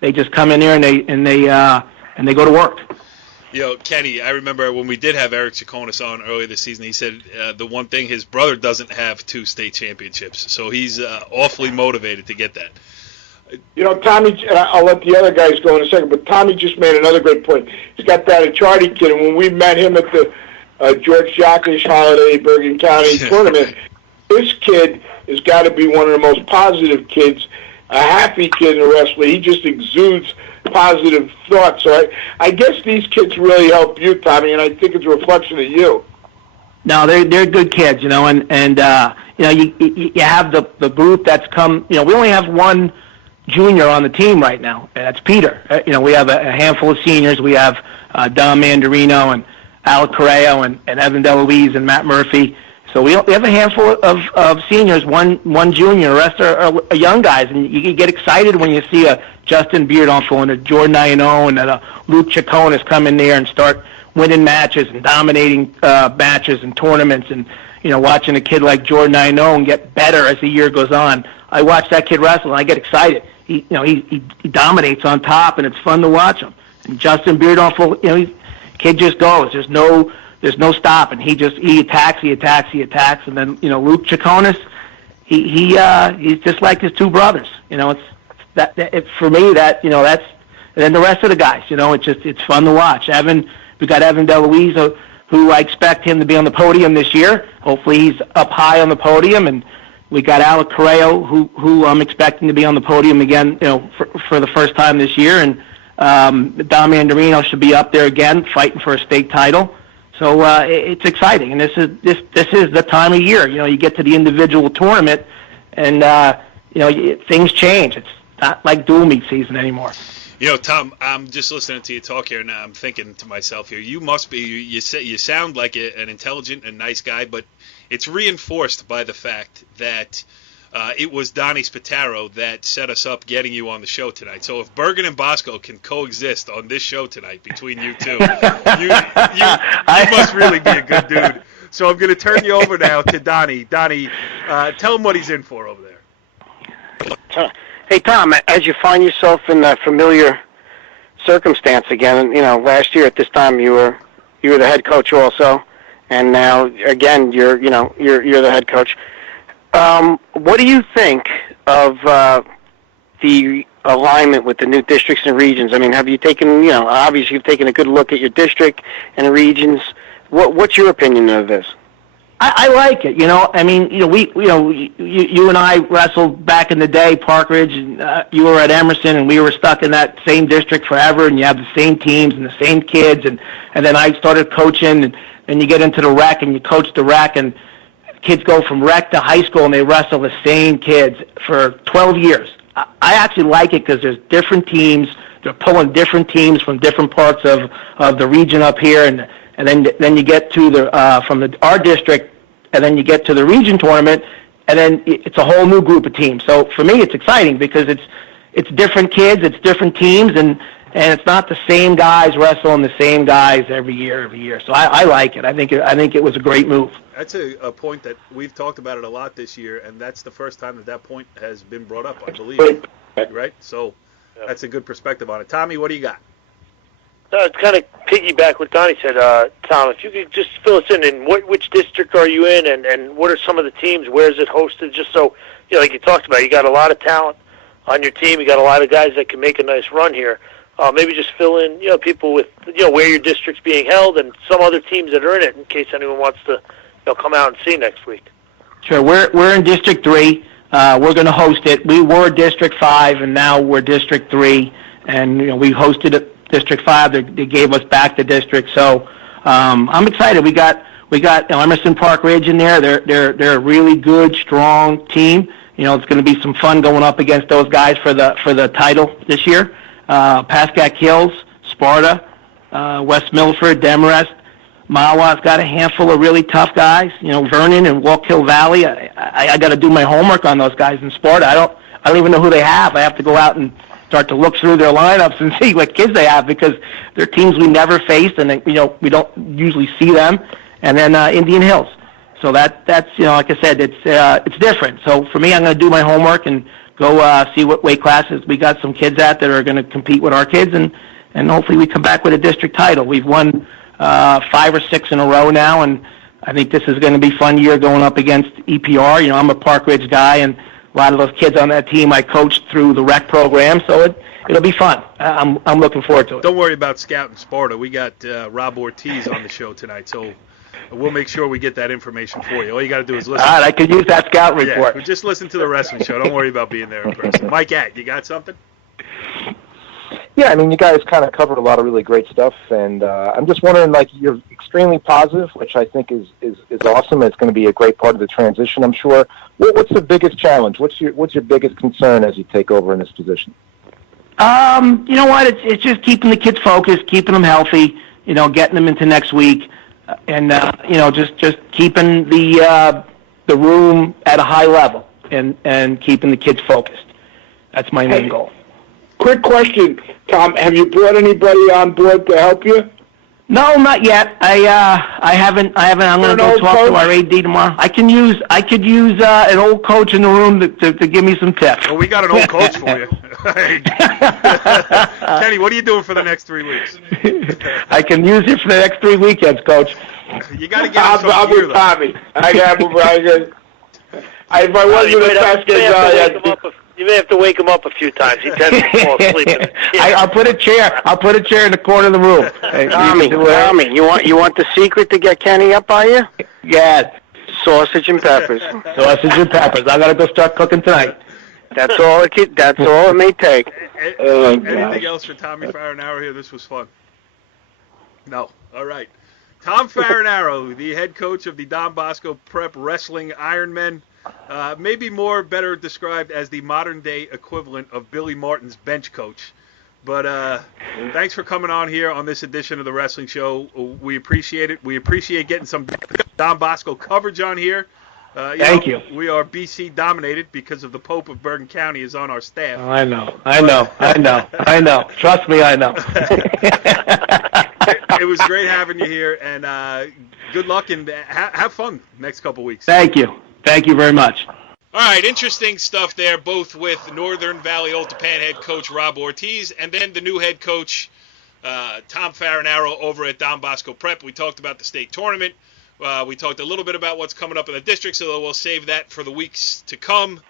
They just come in there and they go to work. Kenny, I remember when we did have Eric Chaconis on earlier this season, he said the one thing, his brother doesn't have 2 state championships, so he's awfully motivated to get that. Tommy, I'll let the other guys go in a second, but Tommy just made another great point. He's got that Achardi kid, and when we met him at the George Jockish Holiday Bergen County tournament, this kid has got to be one of the most positive kids, a happy kid in wrestling. He just exudes positive thoughts. So I guess these kids really help you, Tommy, and I think it's a reflection of you. No, they're good kids, and you have the group that's come. We only have one junior on the team right now, and that's Peter. We have a handful of seniors. We have Dom Mandarino and Alec Correo and Evan DeLuise and Matt Murphy. So we have a handful of seniors, one junior. The rest are young guys, and you get excited when you see a Justin Beardonful and a Jordan Iannone and a Luke Chaconis come in there and start winning matches and dominating matches and tournaments, and watching a kid like Jordan Iannone get better as the year goes on. I watch that kid wrestle and I get excited. He dominates on top, and it's fun to watch him. And Justin Beardonful, kid just goes. There's no stopping. He attacks, and then Luke Chaconis, he's just like his two brothers. For me that's, and then the rest of the guys. It's fun to watch. We got Evan DeLuise, who I expect him to be on the podium this year. Hopefully he's up high on the podium. And we got Alec Correo, who I'm expecting to be on the podium again, for the first time this year. And Don Mandarino should be up there again, fighting for a state title. So it's exciting, and this is the time of year. You get to the individual tournament, and things change. It's not like dual meet season anymore. Tom, I'm just listening to you talk here now. I'm thinking to myself here, you must be. You sound like an intelligent and nice guy, but it's reinforced by the fact that it was Donny Spataro that set us up getting you on the show tonight. So if Bergen and Bosco can coexist on this show tonight between you two, you must really be a good dude. So I'm going to turn you over now to Donny. Donny, tell him what he's in for over there. Hey, Tom, as you find yourself in a familiar circumstance again, last year at this time you were the head coach also, and now again you're the head coach. What do you think of the alignment with the new districts and regions? I mean, have you taken, obviously you've taken a good look at your district and regions. What's your opinion of this? I like it. I mean, you and I wrestled back in the day, Park Ridge, and you were at Emerson, and we were stuck in that same district forever, and you have the same teams and the same kids, and then I started coaching, and you get into the rec, and you coach the rec, and kids go from rec to high school, and they wrestle the same kids for 12 years. I actually like it because there's different teams. They're pulling different teams from different parts of the region up here, and then you get to our district, and then you get to the region tournament, and then it's a whole new group of teams. So for me, it's exciting because it's different kids, it's different teams, and it's not the same guys wrestling the same guys every year. So I like it. I think it was a great move. That's a point that we've talked about it a lot this year, and that's the first time that point has been brought up, I believe. Right? So that's a good perspective on it. Tommy, what do you got? It's kind of piggyback what Donnie said, Tom. If you could just fill us in which district are you in, and what are some of the teams? Where is it hosted? Just so, like you talked about, you got a lot of talent on your team. You got a lot of guys that can make a nice run here. Maybe just fill in, people with, where your district's being held and some other teams that are in it in case anyone wants to, come out and see next week. Sure. We're in District 3. We're going to host it. We were District 5, and now we're District 3. And, we hosted it. District 5, they gave us back the district, so I'm excited. We got Emerson Park Ridge in there. They're a really good, strong team. It's going to be some fun going up against those guys for the title this year. Pascack Hills, Sparta, West Milford, Demarest, Mawa's got a handful of really tough guys. Vernon and Wallkill Valley. I got to do my homework on those guys in Sparta. I don't even know who they have. I have to go out and start to look through their lineups and see what kids they have because they're teams we never faced and we don't usually see them. And then Indian Hills. So that's like I said, it's different. So for me, I'm going to do my homework and go see what weight classes we got some kids at that are going to compete with our kids and hopefully we come back with a district title. We've won 5 or 6 in a row now, and I think this is going to be a fun year going up against EPR. I'm a Park Ridge guy, and a lot of those kids on that team I coached through the rec program, so it'll be fun. I'm looking forward to it. Don't worry about Scout and Sparta. We got Rob Ortiz on the show tonight, so we'll make sure we get that information for you. All you got to do is listen. All right, I could use that Scout report. Yeah, just listen to the wrestling show. Don't worry about being there in person. Mike Att, you got something? Yeah, I mean, you guys kind of covered a lot of really great stuff, and I'm just wondering, you're extremely positive, which I think is awesome. It's going to be a great part of the transition, I'm sure. What's the biggest challenge? What's your biggest concern as you take over in this position? You know what? It's just keeping the kids focused, keeping them healthy, getting them into next week, and just keeping the room at a high level and keeping the kids focused. That's my main goal. Quick question, Tom. Have you brought anybody on board to help you? No, not yet. I haven't. I'm going to go talk to our AD tomorrow. I could use an old coach in the room to give me some tips. Well, we got an old coach for you. Kenny, what are you doing for the next 3 weeks? I can use it for the next 3 weekends, Coach. You got to get some I'm gear, with Tommy. If I wasn't a Pascack Valley, You may have to wake him up a few times. He tends to fall asleep. I'll put a chair in the corner of the room. Tommy, you want the secret to get Kenny up by you? Yes. Sausage and peppers. Sausage and peppers. I gotta go start cooking tonight. That's all it may take. Anything else for Tommy Farinaro here? This was fun. No. All right. Tom Farinaro, the head coach of the Don Bosco Prep Wrestling Ironmen, maybe better described as the modern-day equivalent of Billy Martin's bench coach. But thanks for coming on here on this edition of the Wrestling Show. We appreciate it. We appreciate getting some Don Bosco coverage on here. Thank you. We are BC dominated because of the Pope of Bergen County is on our staff. Oh, I know. Trust me, I know. It was great having you here, and good luck and have fun next couple weeks. Thank you. Thank you very much. All right, interesting stuff there, both with Northern Valley Old Tappan head coach Rob Ortiz and then the new head coach Tom Farinaro over at Don Bosco Prep. We talked about the state tournament. We talked a little bit about what's coming up in the district, so we'll save that for the weeks to come.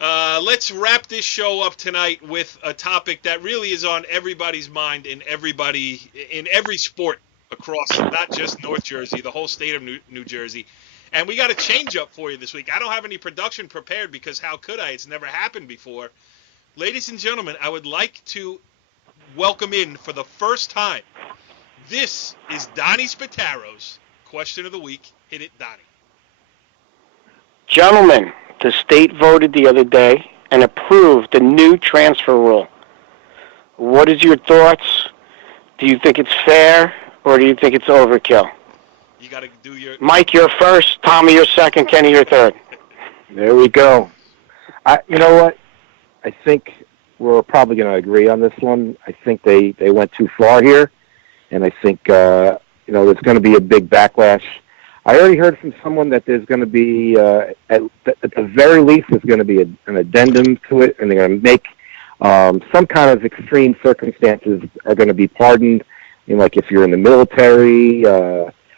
Let's wrap this show up tonight with a topic that really is on everybody's mind in every sport across, not just North Jersey, the whole state of New Jersey. And we got a change-up for you this week. I don't have any production prepared because how could I? It's never happened before. Ladies and gentlemen, I would like to welcome in for the first time. This is Donny Spataro's Question of the Week. Hit it, Donnie. Gentlemen, the state voted the other day and approved the new transfer rule. What is your thoughts? Do you think it's fair, or do you think it's overkill? You got to do your... Mike, you're first. Tommy, you're second. Kenny, you're third. There we go. You know what? I think we're probably going to agree on this one. I think they went too far here, and I think there's going to be a big backlash. I already heard from someone that there's going to be, at the very least, there's going to be an addendum to it, and they're going to make some kind of extreme circumstances are going to be pardoned. Like if you're in the military,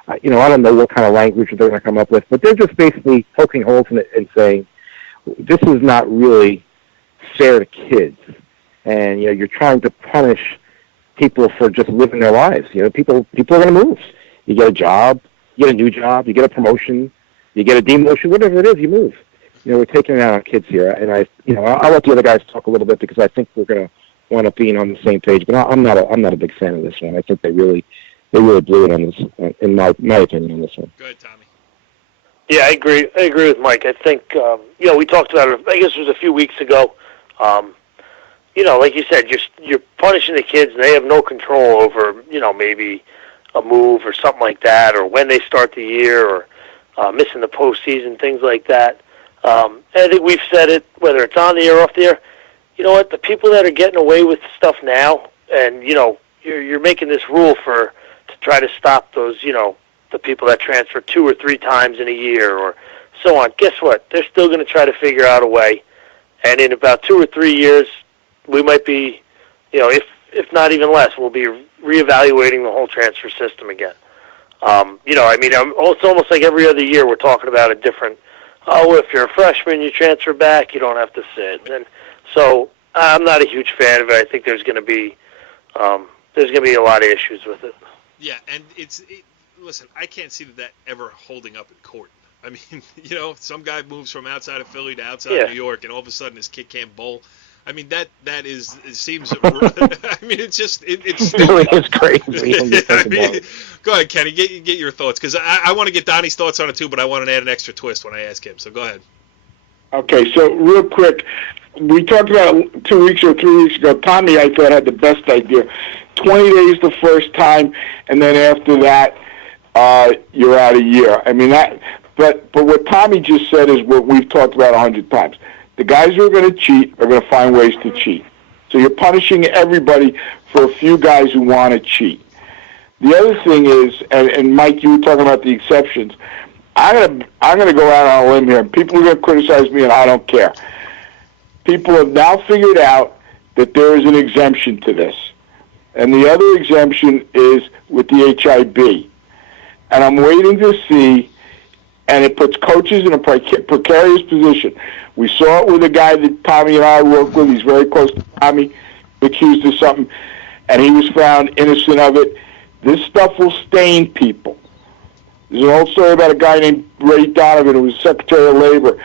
I don't know what kind of language they're going to come up with, but they're just basically poking holes in it and saying, this is not really fair to kids. And, you're trying to punish people for just living their lives. People are going to move. You get a job, you get a new job, you get a promotion, you get a demotion, whatever it is, you move. We're taking it out on kids here. And I'll let the other guys talk a little bit because I think we're going to wind up being on the same page. But I'm not a big fan of this one. I think they really blew it on this, in my opinion, on this one. Go ahead, Tommy. Yeah, I agree. I agree with Mike. I think we talked about it. I guess it was a few weeks ago. Like you said, you're punishing the kids, and they have no control over maybe a move or something like that, or when they start the year, or missing the postseason, things like that. And I think we've said it, whether it's on the air or off the air. You know what? The people that are getting away with stuff now, and you're making this rule to try to stop those, the people that transfer 2 or 3 times in a year or so on. Guess what? They're still going to try to figure out a way. And in about 2 or 3 years, we might be, if not even less, we'll be reevaluating the whole transfer system again. It's almost like every other year we're talking about a different, if you're a freshman, you transfer back, you don't have to sit. And so I'm not a huge fan of it. I think there's going to be a lot of issues with it. Yeah, and listen, I can't see that ever holding up in court. I mean, some guy moves from outside of Philly to outside of New York, and all of a sudden his kid can't bowl. I mean, it seems. I mean, it's just it's really is crazy. Go ahead, Kenny. Get your thoughts, because I want to get Donnie's thoughts on it too, but I want to add an extra twist when I ask him. So go ahead. Okay, so real quick, we talked about it 2 weeks or 3 weeks ago. Tommy, I thought, had the best idea. 20 days the first time, and then after that, you're out a year. I mean that. But what Tommy just said is what we've talked about 100 times. The guys who are going to cheat are going to find ways to cheat. So you're punishing everybody for a few guys who want to cheat. The other thing is, and Mike, you were talking about the exceptions. I'm gonna go out on a limb here, and people are going to criticize me, and I don't care. People have now figured out that there is an exemption to this, and the other exemption is with the HIB. And I'm waiting to see and it puts coaches in a precarious position. We saw it with a guy that Tommy and I work with. He's very close to Tommy, accused of something, and he was found innocent of it. This stuff will stain people. There's an old story about a guy named Ray Donovan who was Secretary of Labor,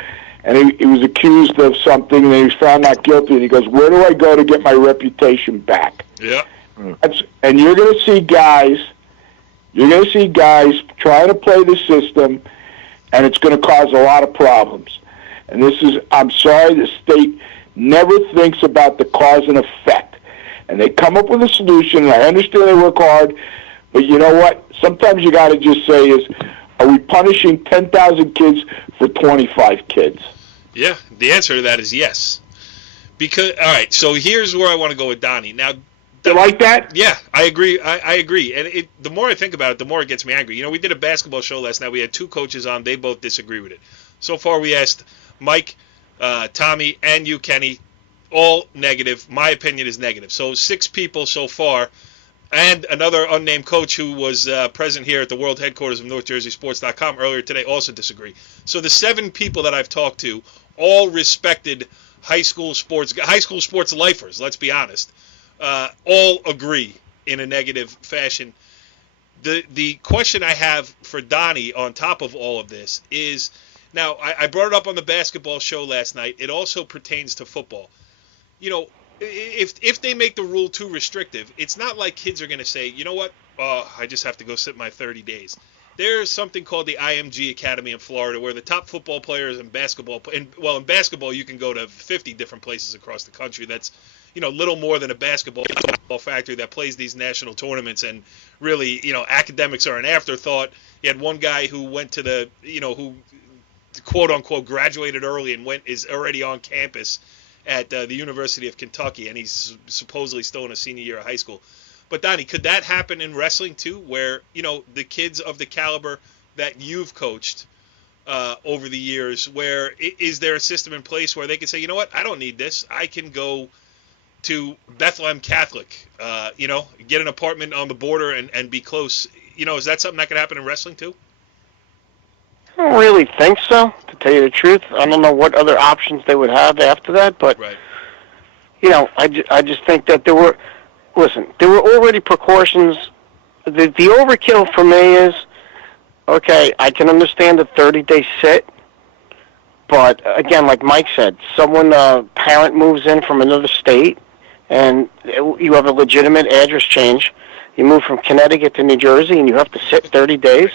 and he was accused of something, and he was found not guilty, and he goes, where do I go to get my reputation back? Yeah. And you're going to see guys trying to play the system, and it's going to cause a lot of problems. And I'm sorry, the state never thinks about the cause and effect. And they come up with a solution, and I understand they work hard, but you know what? Sometimes you got to just say are we punishing 10,000 kids for 25 kids? Yeah, the answer to that is yes. Because, all right, so here's where I want to go with Donnie. Now, You like that? Yeah, I agree. I agree. And the more I think about it, the more it gets me angry. You know, we did a basketball show last night. We had 2 coaches on. They both disagree with it. So far, we asked Mike, Tommy, and you, Kenny, all negative. My opinion is negative. So 6 people so far, and another unnamed coach who was present here at the world headquarters of NorthJerseySports.com earlier today also disagree. So the 7 people that I've talked to all respected high school sports lifers, let's be honest. All agree in a negative fashion. The question I have for Donnie on top of all of this is, now I brought it up on the basketball show last night. It also pertains to football. You know, if they make the rule too restrictive, it's not like kids are going to say, you know what, I just have to go sit my 30 days. There's something called the IMG Academy in Florida where the top football players in basketball, in basketball you can go to 50 different places across the country. That's, you know, little more than a basketball factory that plays these national tournaments, and really, you know, academics are an afterthought. You had one guy who went to the, you know, who quote unquote graduated early and is already on campus at the University of Kentucky, and he's supposedly still in a senior year of high school. But Donnie, could that happen in wrestling too, where, you know, the kids of the caliber that you've coached over the years, where is there a system in place where they can say, you know what, I don't need this, I can go to Bergen Catholic, you know, get an apartment on the border and be close? You know, is that something that could happen in wrestling too? I don't really think so, to tell you the truth. I don't know what other options they would have after that, but, right. You know, I just think that there were already precautions. The overkill for me is, okay, I can understand the 30-day sit, but again, like Mike said, a parent moves in from another state, and you have a legitimate address change. You move from Connecticut to New Jersey, and you have to sit 30 days.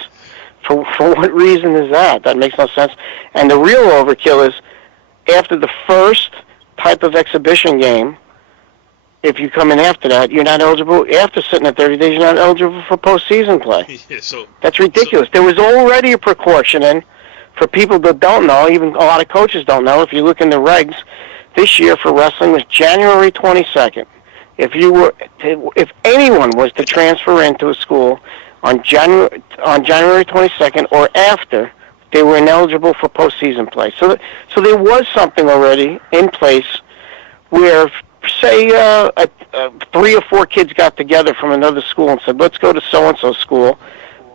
For what reason is that? That makes no sense. And the real overkill is, after the first type of exhibition game, if you come in after that, you're not eligible. After sitting at 30 days, you're not eligible for postseason play. Yeah, that's ridiculous. There was already a precaution in, for people that don't know, even a lot of coaches don't know, if you look in the regs, this year for wrestling was January 22nd. If anyone was to transfer into a school on January 22nd or after, they were ineligible for postseason play. So there was something already in place where, say, 3 or 4 kids got together from another school and said, let's go to so-and-so school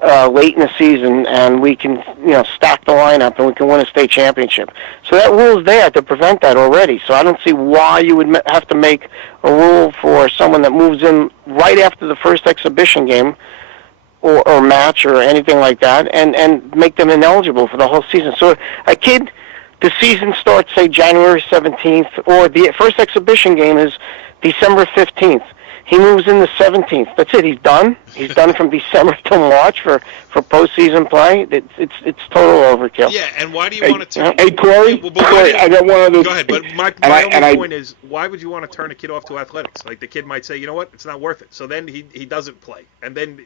late in the season, and we can, you know, stack the lineup and we can win a state championship. So that rule's there to prevent that already. So I don't see why you would have to make a rule for someone that moves in right after the first exhibition game or match or anything like that, and make them ineligible for the whole season. So a kid, the season starts, say, January 17th, or the first exhibition game is December 15th. He moves in the 17th. That's it. He's done. He's done from December till March for postseason play. It's total overkill. Yeah, and why do you want to turn... Hey, Corey, I got one other... Go ahead, but my only point is, why would you want to turn a kid off to athletics? Like, the kid might say, you know what, it's not worth it. So then he doesn't play. And then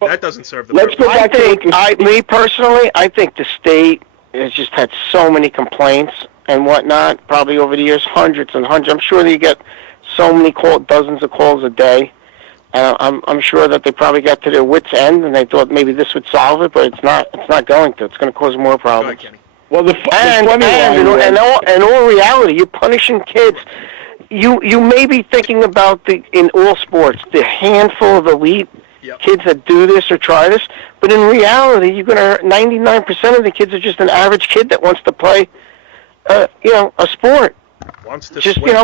that doesn't serve the purpose. Me personally, I think the state has just had so many complaints and whatnot, probably over the years, hundreds and hundreds. I'm sure that you get so many dozens of calls a day. I'm sure that they probably got to their wits' end and they thought maybe this would solve it, but it's not. It's not going to. It's going to cause more problems. Go ahead, Kenny. Well, in all reality, you're punishing kids. You may be thinking about in all sports, the handful of elite kids that do this or try this, But in reality, you're going to 99% of the kids are just an average kid that wants to play, a sport. Wants to just swim.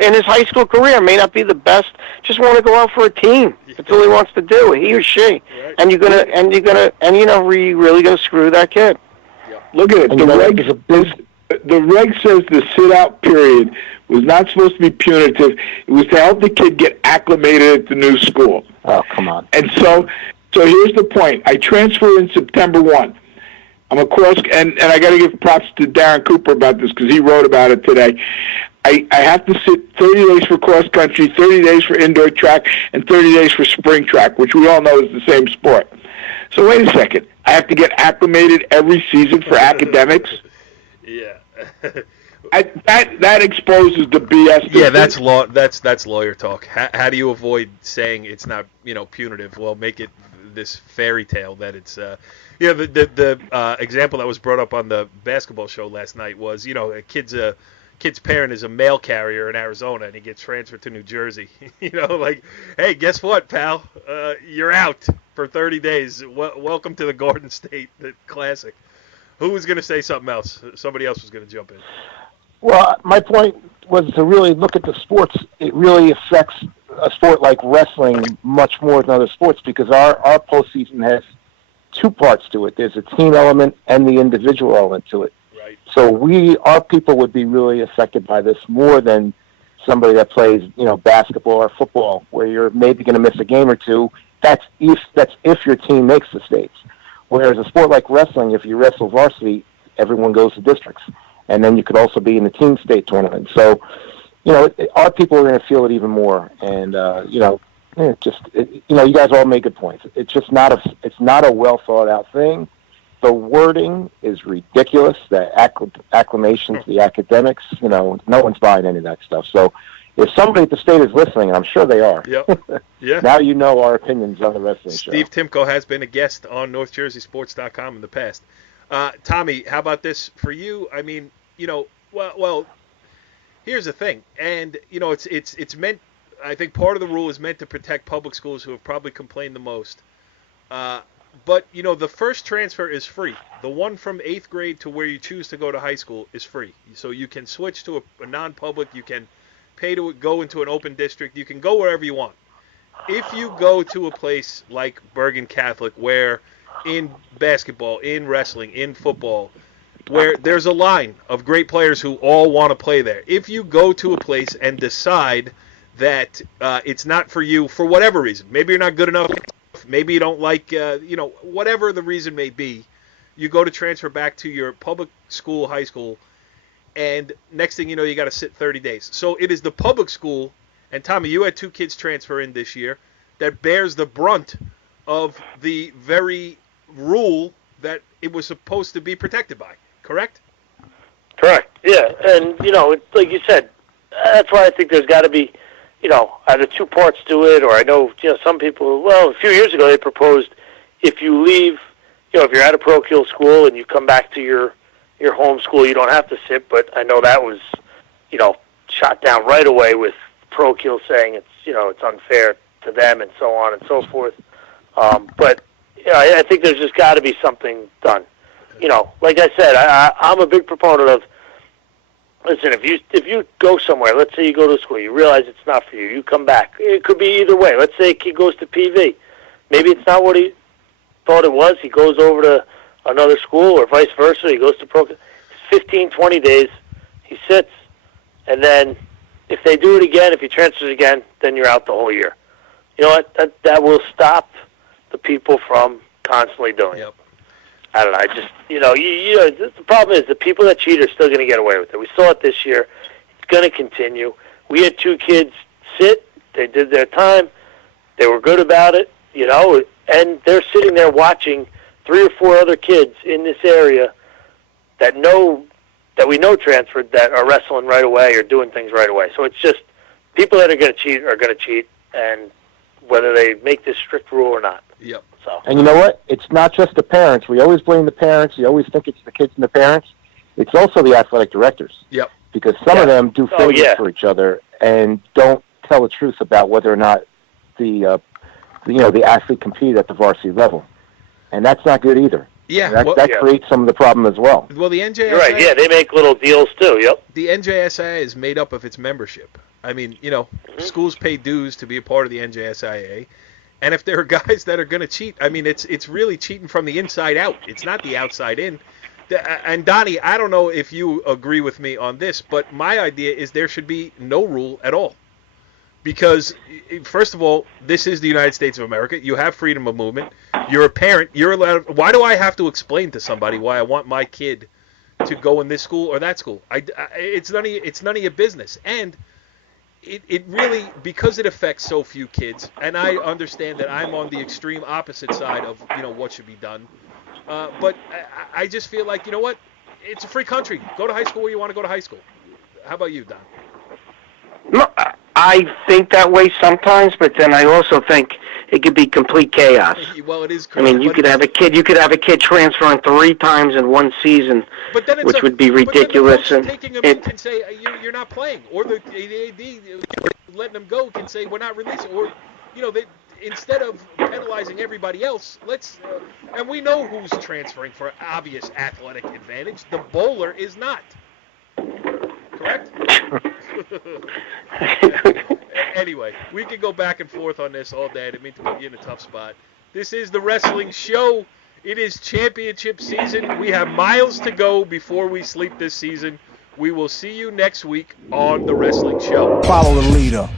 in his high school career, may not be the best. Just want to go out for a team. That's all he wants to do, he or she. Right. And you're really gonna screw that kid. Look at it. The reg says the sit-out period was not supposed to be punitive. It was to help the kid get acclimated at the new school. Oh, come on. And so here's the point. I transferred in September 1. I'm and I got to give props to Darren Cooper about this because he wrote about it today. I have to sit 30 days for cross country, 30 days for indoor track, and 30 days for spring track, which we all know is the same sport. So wait a second. I have to get acclimated every season for academics? Yeah. That exposes the BS. Yeah, that's law. That's lawyer talk. How do you avoid saying it's not punitive? Well, make it this fairy tale that it's. The example that was brought up on the basketball show last night was a kid's parent is a mail carrier in Arizona and he gets transferred to New Jersey. Hey, guess what, pal? You're out for 30 days. Welcome to the Garden State Classic. Who was going to say something else? Somebody else was going to jump in. Well, my point was to really look at the sports. It really affects a sport like wrestling much more than other sports because our postseason has two parts to it. There's a team element and the individual element to it. Right. So our people would be really affected by this more than somebody that plays, basketball or football, where you're maybe going to miss a game or two. That's if your team makes the states. Whereas a sport like wrestling, if you wrestle varsity, everyone goes to districts. And then you could also be in the team state tournament. So, our people are going to feel it even more. And, you guys all make good points. It's just not a well thought out thing. The wording is ridiculous. The acclamations, the academics, no one's buying any of that stuff. So if somebody at the state is listening, and I'm sure they are, yep. Yeah. Now you know our opinions on the wrestling show. Steve Timko has been a guest on NorthJerseySports.com in the past. Tommy, how about this for you? I mean, well, here's the thing. And, it's meant, I think part of the rule is meant to protect public schools who have probably complained the most. But, the first transfer is free. The one from 8th grade to where you choose to go to high school is free. So you can switch to a non-public. You can pay to go into an open district. You can go wherever you want. If you go to a place like Bergen Catholic where in basketball, in wrestling, in football, where there's a line of great players who all want to play there. If you go to a place and decide that it's not for you for whatever reason, maybe you're not good enough, maybe you don't like, whatever the reason may be, you go to transfer back to your public school, high school, and next thing you know, you got to sit 30 days. So it is the public school, and Tommy, you had 2 kids transfer in this year, that bears the brunt of the very rule that it was supposed to be protected by, correct? Correct, yeah. And, like you said, that's why I think there's got to be, either 2 parts to it, or I know, some people, a few years ago they proposed if you leave, if you're at a parochial school and you come back to your home school, you don't have to sit, but I know that was, shot down right away with parochial saying it's unfair to them and so on and so forth. But I think there's just got to be something done. Like I said, I'm a big proponent of, listen, if you go somewhere, let's say you go to school, you realize it's not for you, you come back. It could be either way. Let's say a kid goes to PV. Maybe it's not what he thought it was. He goes over to another school or vice versa. He goes to pro. 15, 20 days, he sits, and then if they do it again, if he transfers again, then you're out the whole year. You know what? That will stop the people from constantly doing it. I don't know. I just, the problem is the people that cheat are still going to get away with it. We saw it this year. It's going to continue. We had 2 kids sit. They did their time. They were good about it, and they're sitting there watching 3 or 4 other kids in this area that we know transferred that are wrestling right away or doing things right away. So it's just people that are going to cheat are going to cheat, and whether they make this strict rule or not. Yep. So. And you know what? It's not just the parents. We always blame the parents. We always think it's the kids and the parents. It's also the athletic directors. Yep. Because some of them do favors for each other and don't tell the truth about whether or not the athlete competed at the varsity level. and that's not good either. Yeah, that creates some of the problem as well. Well, the NJSA. You're right. Yeah, they make little deals too. Yep. The NJSIA is made up of its membership. I mean, schools pay dues to be a part of the NJSIA, and if there are guys that are going to cheat, I mean, it's really cheating from the inside out. It's not the outside in. And Donnie, I don't know if you agree with me on this, but my idea is there should be no rule at all. Because, first of all, this is the United States of America. You have freedom of movement. You're a parent. You're allowed. Why do I have to explain to somebody why I want my kid to go in this school or that school? It's none of your business. And it really, because it affects so few kids, and I understand that I'm on the extreme opposite side of what should be done. But I just feel like, you know what? It's a free country. Go to high school where you want to go to high school. How about you, Don? No, I think that way sometimes, but then I also think it could be complete chaos. Well, it is. I mean, you could have a kid transferring 3 times in one season, which would be ridiculous. But then the coach taking him in can say you're not playing, or the AD letting him go can say we're not releasing, or instead of penalizing everybody else, and we know who's transferring for obvious athletic advantage. The bowler is not. Correct? Anyway, we can go back and forth on this all day. I didn't mean to put you in a tough spot. This is the Wrestling Show. It is championship season. We have miles to go before we sleep this season. We will see you next week on the Wrestling Show. Follow the leader.